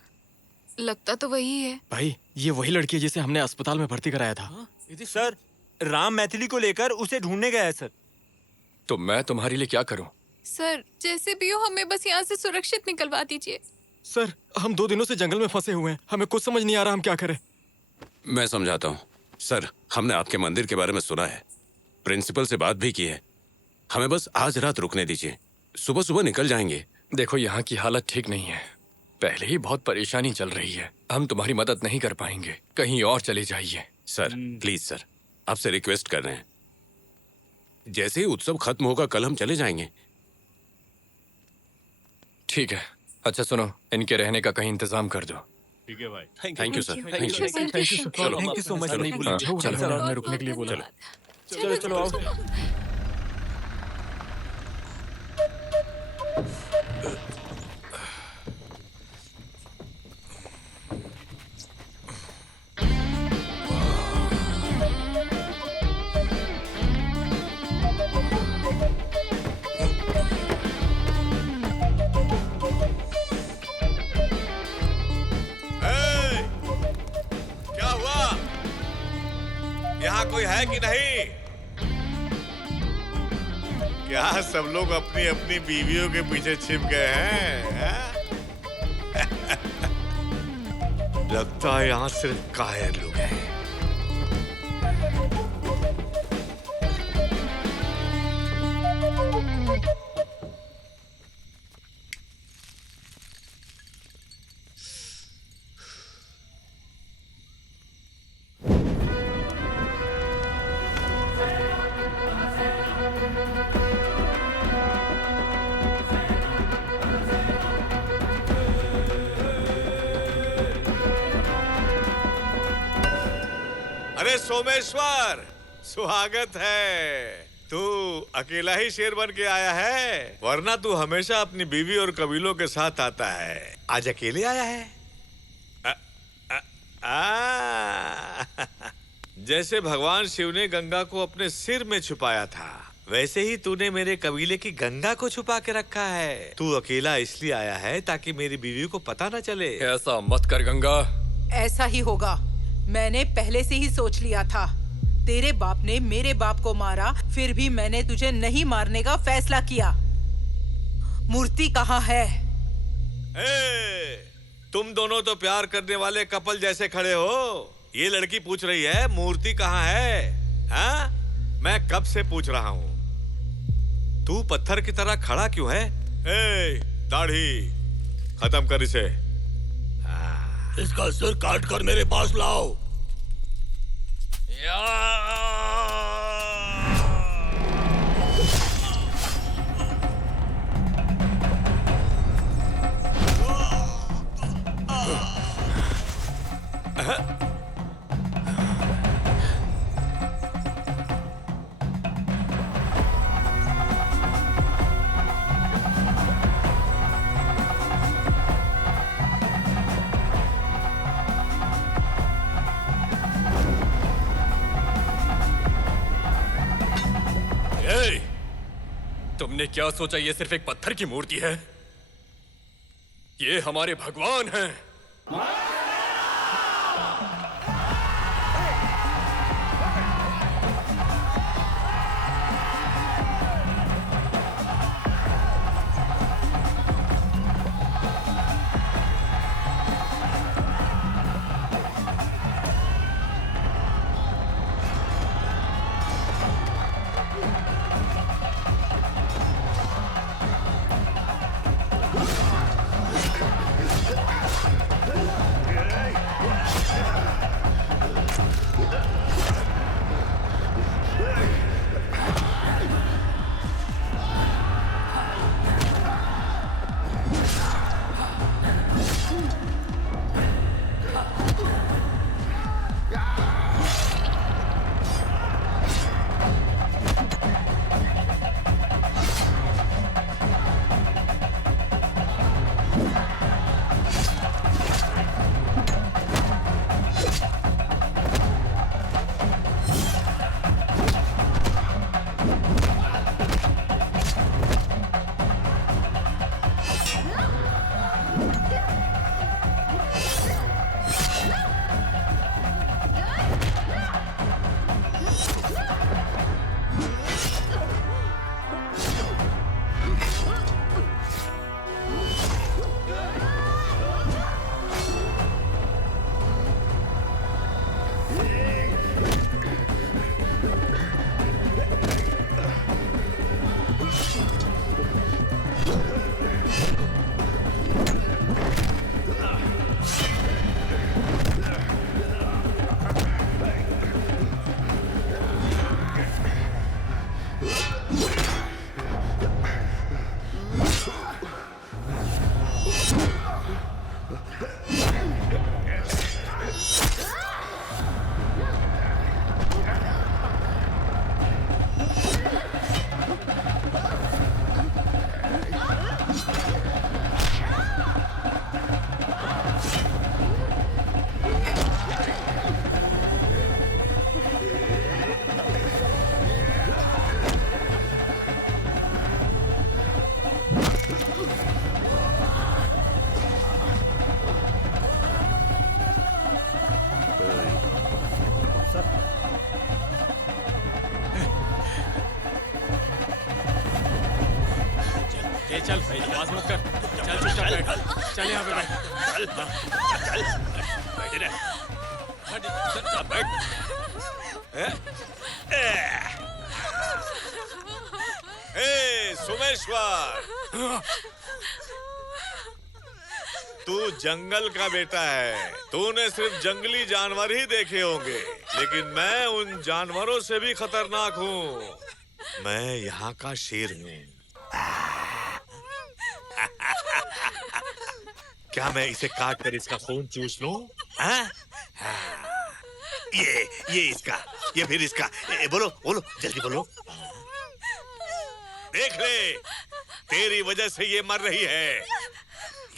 लगता तो वही है। भाई, ये वही लड़की है जिसे हमने अस्पताल में भर्ती कराया था। सर, राम मैथिली को लेकर उसे ढूंढने गया है सर। तो मैं तुम्हारे लिए क्या करूं? सर, जैसे भी हो हमें बस यहाँ से सुरक्षित निकलवा दीजिए। सर, हम 2 दिनों से जंगल में फंसे हुए हैं, हमें कुछ समझ नहीं आ रहा हम क्या करें। मैं समझाता हूँ। सर, हमने आपके मंदिर के बारे में सुना है, प्रिंसिपल से बात भी की है। हमें बस आज रात रुकने दीजिए, सुबह सुबह निकल जाएंगे। देखो, यहाँ की हालत ठीक नहीं है, पहले ही बहुत परेशानी चल रही है। हम तुम्हारी मदद नहीं कर पाएंगे, कहीं और चले जाइए। सर प्लीज सर, आपसे रिक्वेस्ट कर रहे हैं, जैसे ही उत्सव खत्म होगा कल हम चले जाएंगे। ठीक है। अच्छा सुनो, इनके रहने का कहीं इंतजाम कर दो। ठीक है भाई। Thank you sir. Thank you so much. नहीं भूलेंगे, चलो हमने रुकने के लिए बोला। चलो चलो आओ। यहाँ कोई है कि नहीं? क्या सब लोग अपनी अपनी बीवियों के पीछे छिप गए हैं? लगता है यहाँ सिर्फ कायर लोग हैं। अरे सोमेश्वर, स्वागत है। तू अकेला ही शेर बन के आया है, वरना तू हमेशा अपनी बीवी और कबीलों के साथ आता है। आज अकेले आया है? जैसे भगवान शिव ने गंगा को अपने सिर में छुपाया था, वैसे ही तूने मेरे कबीले की गंगा को छुपा के रखा है। तू अकेला इसलिए आया है ताकि मेरी बीवी को पता न चले। ऐसा मत कर गंगा। ऐसा ही होगा, मैंने पहले से ही सोच लिया था। तेरे बाप ने मेरे बाप को मारा, फिर भी मैंने तुझे नहीं मारने का फैसला किया। मूर्ति कहाँ है? तुम दोनों तो प्यार करने वाले कपल जैसे खड़े हो। ये लड़की पूछ रही है मूर्ति कहाँ है? हाँ? मैं कब से पूछ रहा हूँ। तू पत्थर की तरह खड़ा क्यों है? दाढ़ी खत्म कर इसे। इसका सिर काट कर मेरे पास लाओ। तुमने क्या सोचा ये सिर्फ एक पत्थर की मूर्ति है? ये हमारे भगवान हैं। चल भाई, आवाज मत कर। चल चुपचाप बैठ। चल यहाँ पे बैठ। चल बैठ रहे। चुपचाप बैठ। सोमेश्वर, तू जंगल का बेटा है। तूने सिर्फ जंगली जानवर ही देखे होंगे, लेकिन मैं उन जानवरों से भी खतरनाक हूँ। मैं यहाँ का शेर हूँ। क्या मैं इसे काट कर इसका खून चूस लूं? ये इसका, ये फिर इसका। बोलो बोलो, जल्दी बोलो। देख ले, तेरी वजह से ये मर रही है।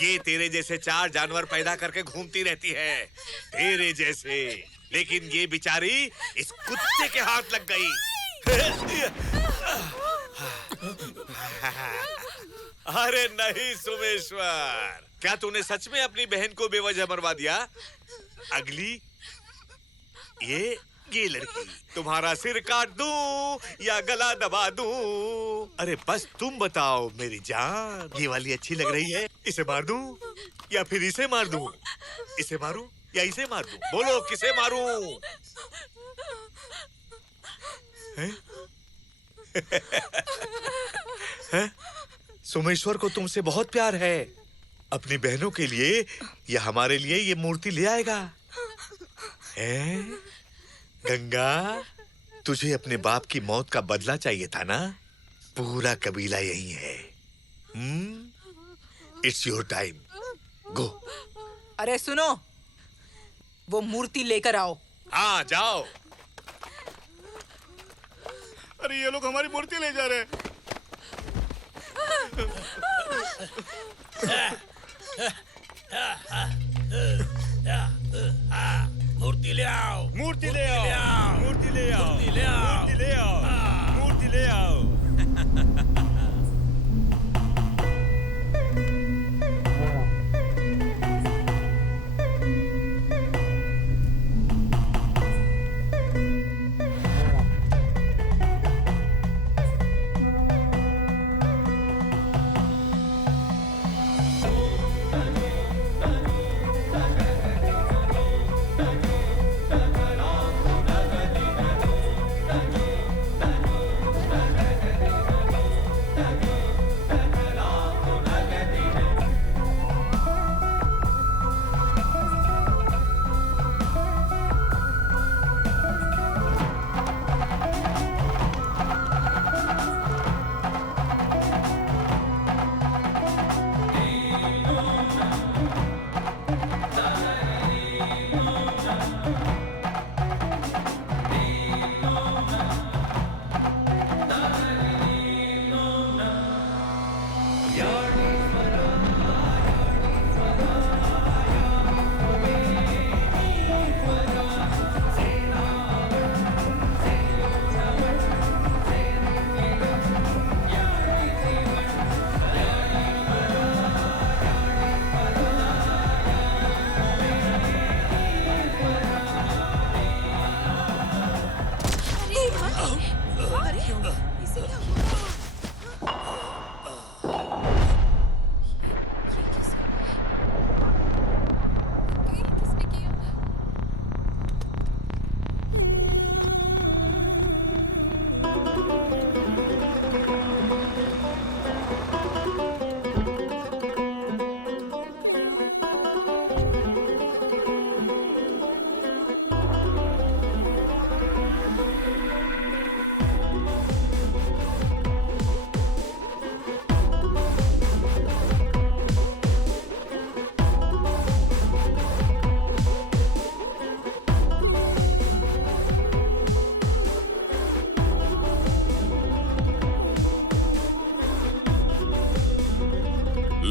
ये तेरे जैसे 4 जानवर पैदा करके घूमती रहती है, तेरे जैसे। लेकिन ये बेचारी इस कुत्ते के हाथ लग गई। अरे नहीं सोमेश्वर, क्या तूने सच में अपनी बहन को बेवजह मरवा दिया? अगली ये लड़की तुम्हारा सिर काट दूं या गला दबा दूं? अरे बस तुम बताओ मेरी जान, ये वाली अच्छी लग रही है, इसे मार दूं या फिर इसे मार दूं? इसे मारूं या इसे मार दूं? बोलो किसे मारूं? हैं? हैं? सोमेश्वर को तुमसे बहुत प्यार है। अपनी बहनों के लिए या हमारे लिए ये मूर्ति ले आएगा। हैं? गंगा, तुझे अपने बाप की मौत का बदला चाहिए था ना? पूरा कबीला यही है। इट्स योर टाइम, गो। अरे सुनो, वो मूर्ति लेकर आओ। हाँ जाओ। अरे ये लोग हमारी मूर्ति ले जा रहे हैं। मूर्ति ले आओ, मूर्ति ले आओ, मूर्ति ले आओ, मूर्ति ले आओ, मूर्ति ले आओ, मूर्ति ले आओ।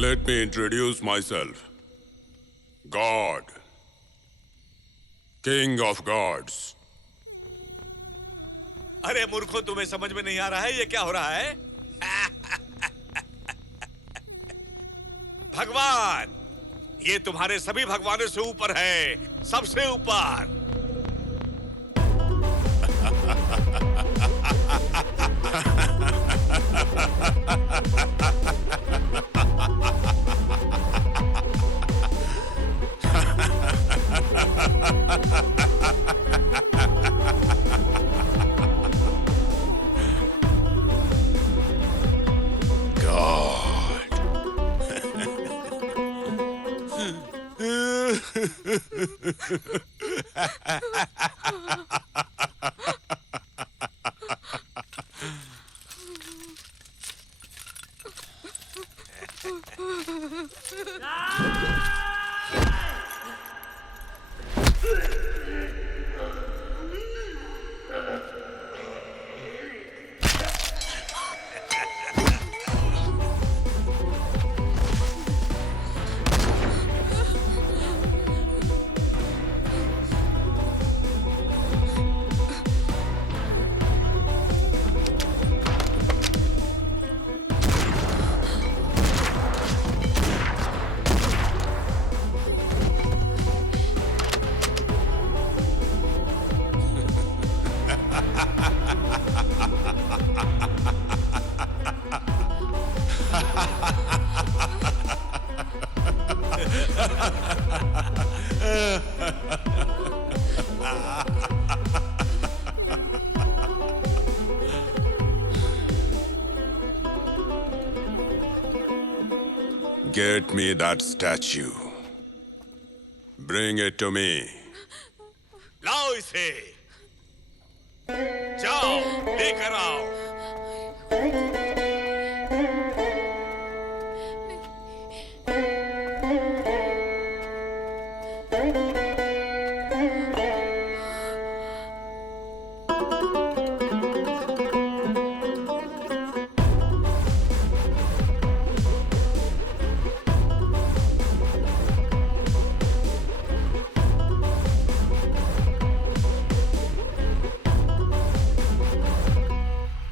Let me introduce myself. God. King of gods. अरे मूर्खों, तुम्हें समझ में नहीं आ रहा है ये क्या हो रहा है? भगवान, ये तुम्हारे सभी भगवानों से ऊपर है, सबसे ऊपर। Get me that statue. Bring it to me. लाओ इसे। जाओ, लेकर आओ।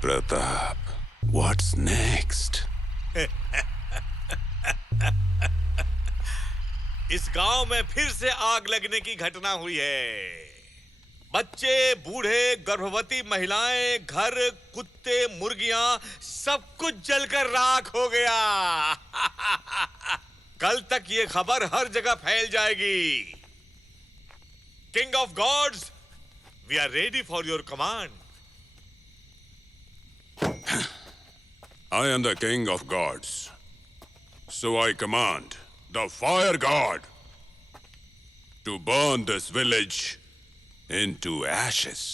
Pratap, what's next? इस गांव में फिर से आग लगने की घटना हुई है। बच्चे, बूढ़े, गर्भवती महिलाएं, घर, कुत्ते, मुर्गियां, सब कुछ जलकर राख हो गया। कल तक ये खबर हर जगह फैल जाएगी। King of gods, we are ready for your command. I am the king of gods. So I command the fire god to burn this village into ashes.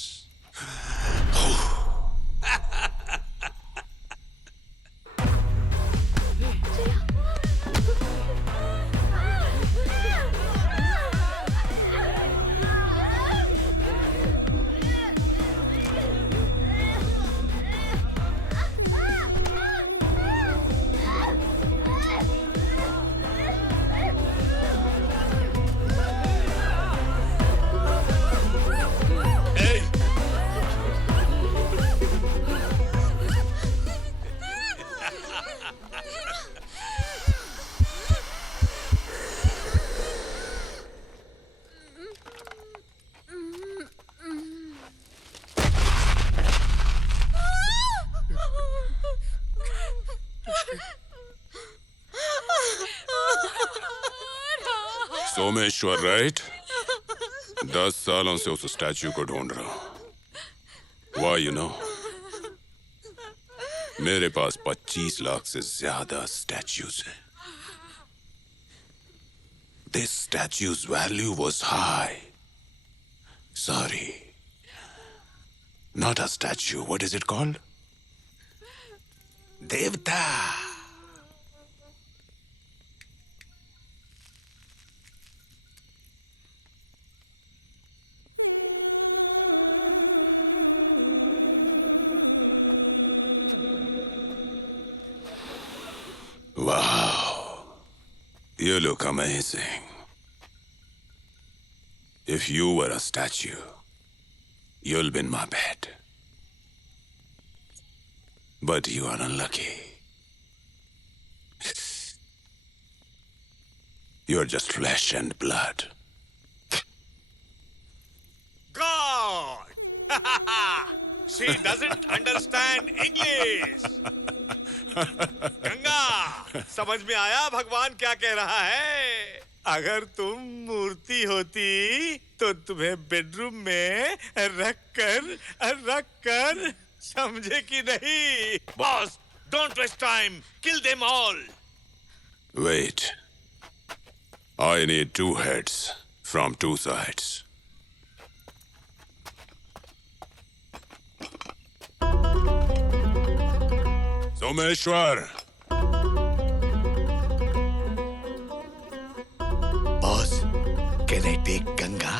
Someshwar, right? 10 सालों से उस स्टैच्यू को ढूंढ रहा हूं। Why, you know? मेरे पास 25 लाख से ज्यादा स्टैच्यूज हैं। This statue's value was high. Sorry. Not a statue. What is it called? Devta. Wow. You look amazing. If you were a statue, you'll be in my bed. But you are unlucky. You're just flesh and blood. God! She doesn't understand English. Ganga, समझ में आया भगवान क्या कह रहा है? अगर तुम मूर्ति होती तो तुम्हें बेडरूम में रख कर समझे कि नहीं? Boss, don't waste time, kill them all. Wait. I need 2 heads from 2 sides. Someshwar, Boss, can I take Ganga?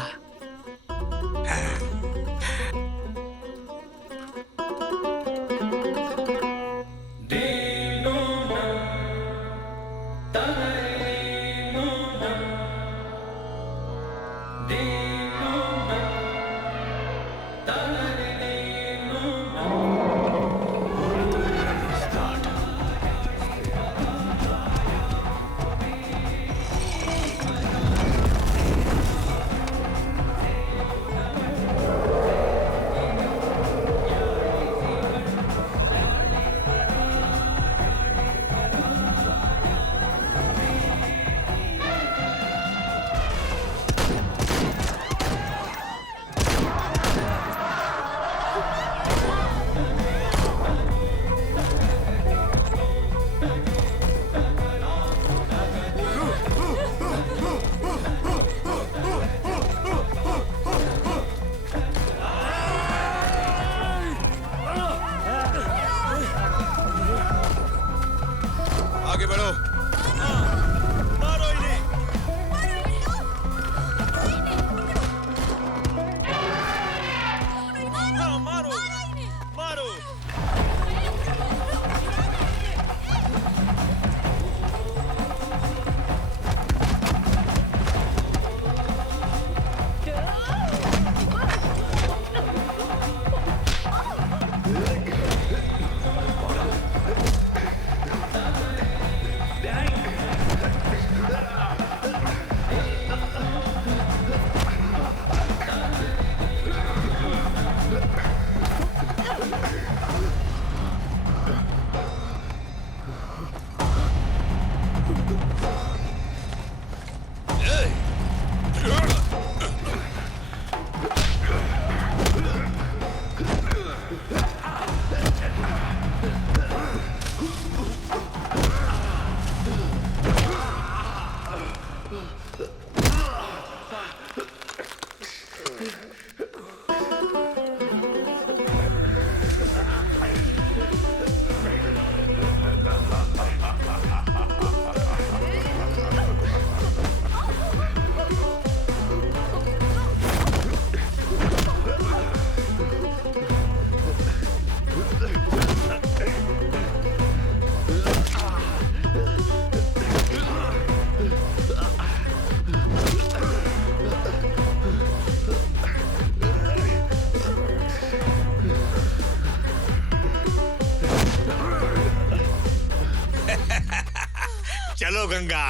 चलो गंगा,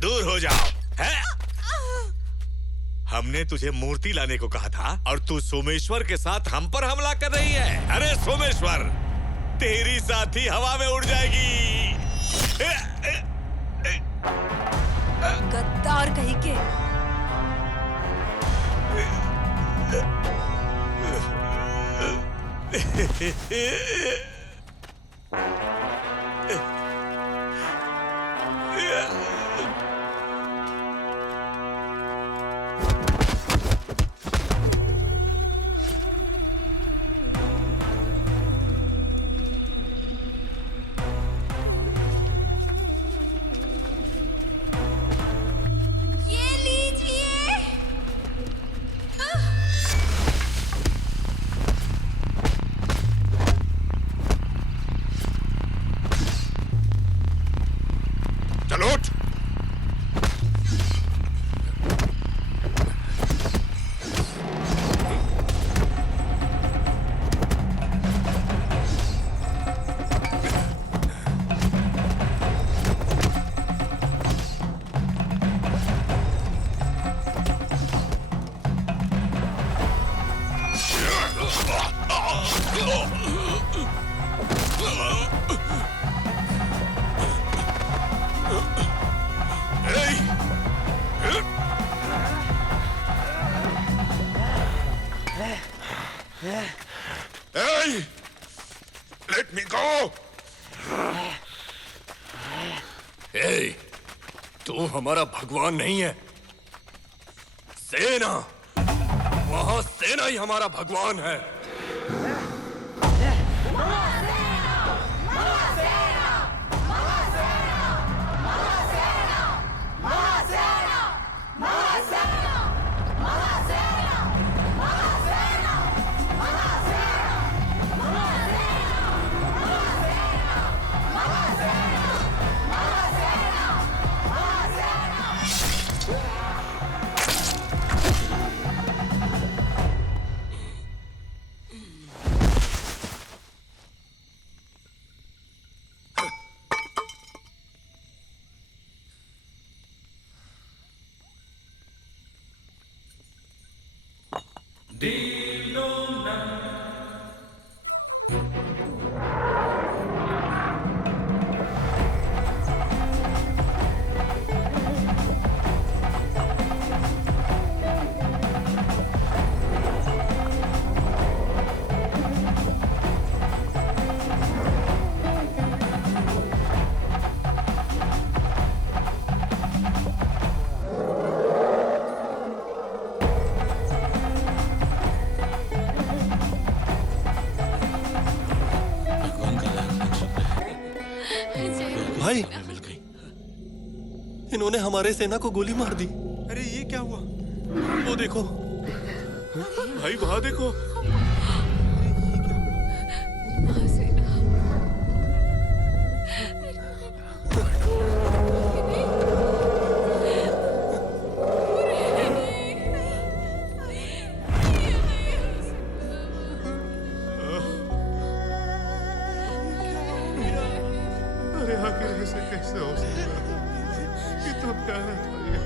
दूर हो जाओ। है? हमने तुझे मूर्ति लाने को कहा था और तू सोमेश्वर के साथ हम पर हमला कर रही है। अरे सोमेश्वर, तेरी साथी हवा में उड़ जाएगी। गद्दार कहीं के। चलो उठ। Hey! Let me go! ए, तू हमारा भगवान नहीं है। सेना, वहां सेना ही हमारा भगवान है। भाई, इन्होंने हमारे सेना को गोली मार दी। अरे ये क्या हुआ? वो देखो भाई, वहां देखो। अरे आखिर ऐसे कैसे हो सकता है? कितना प्यारा था ये।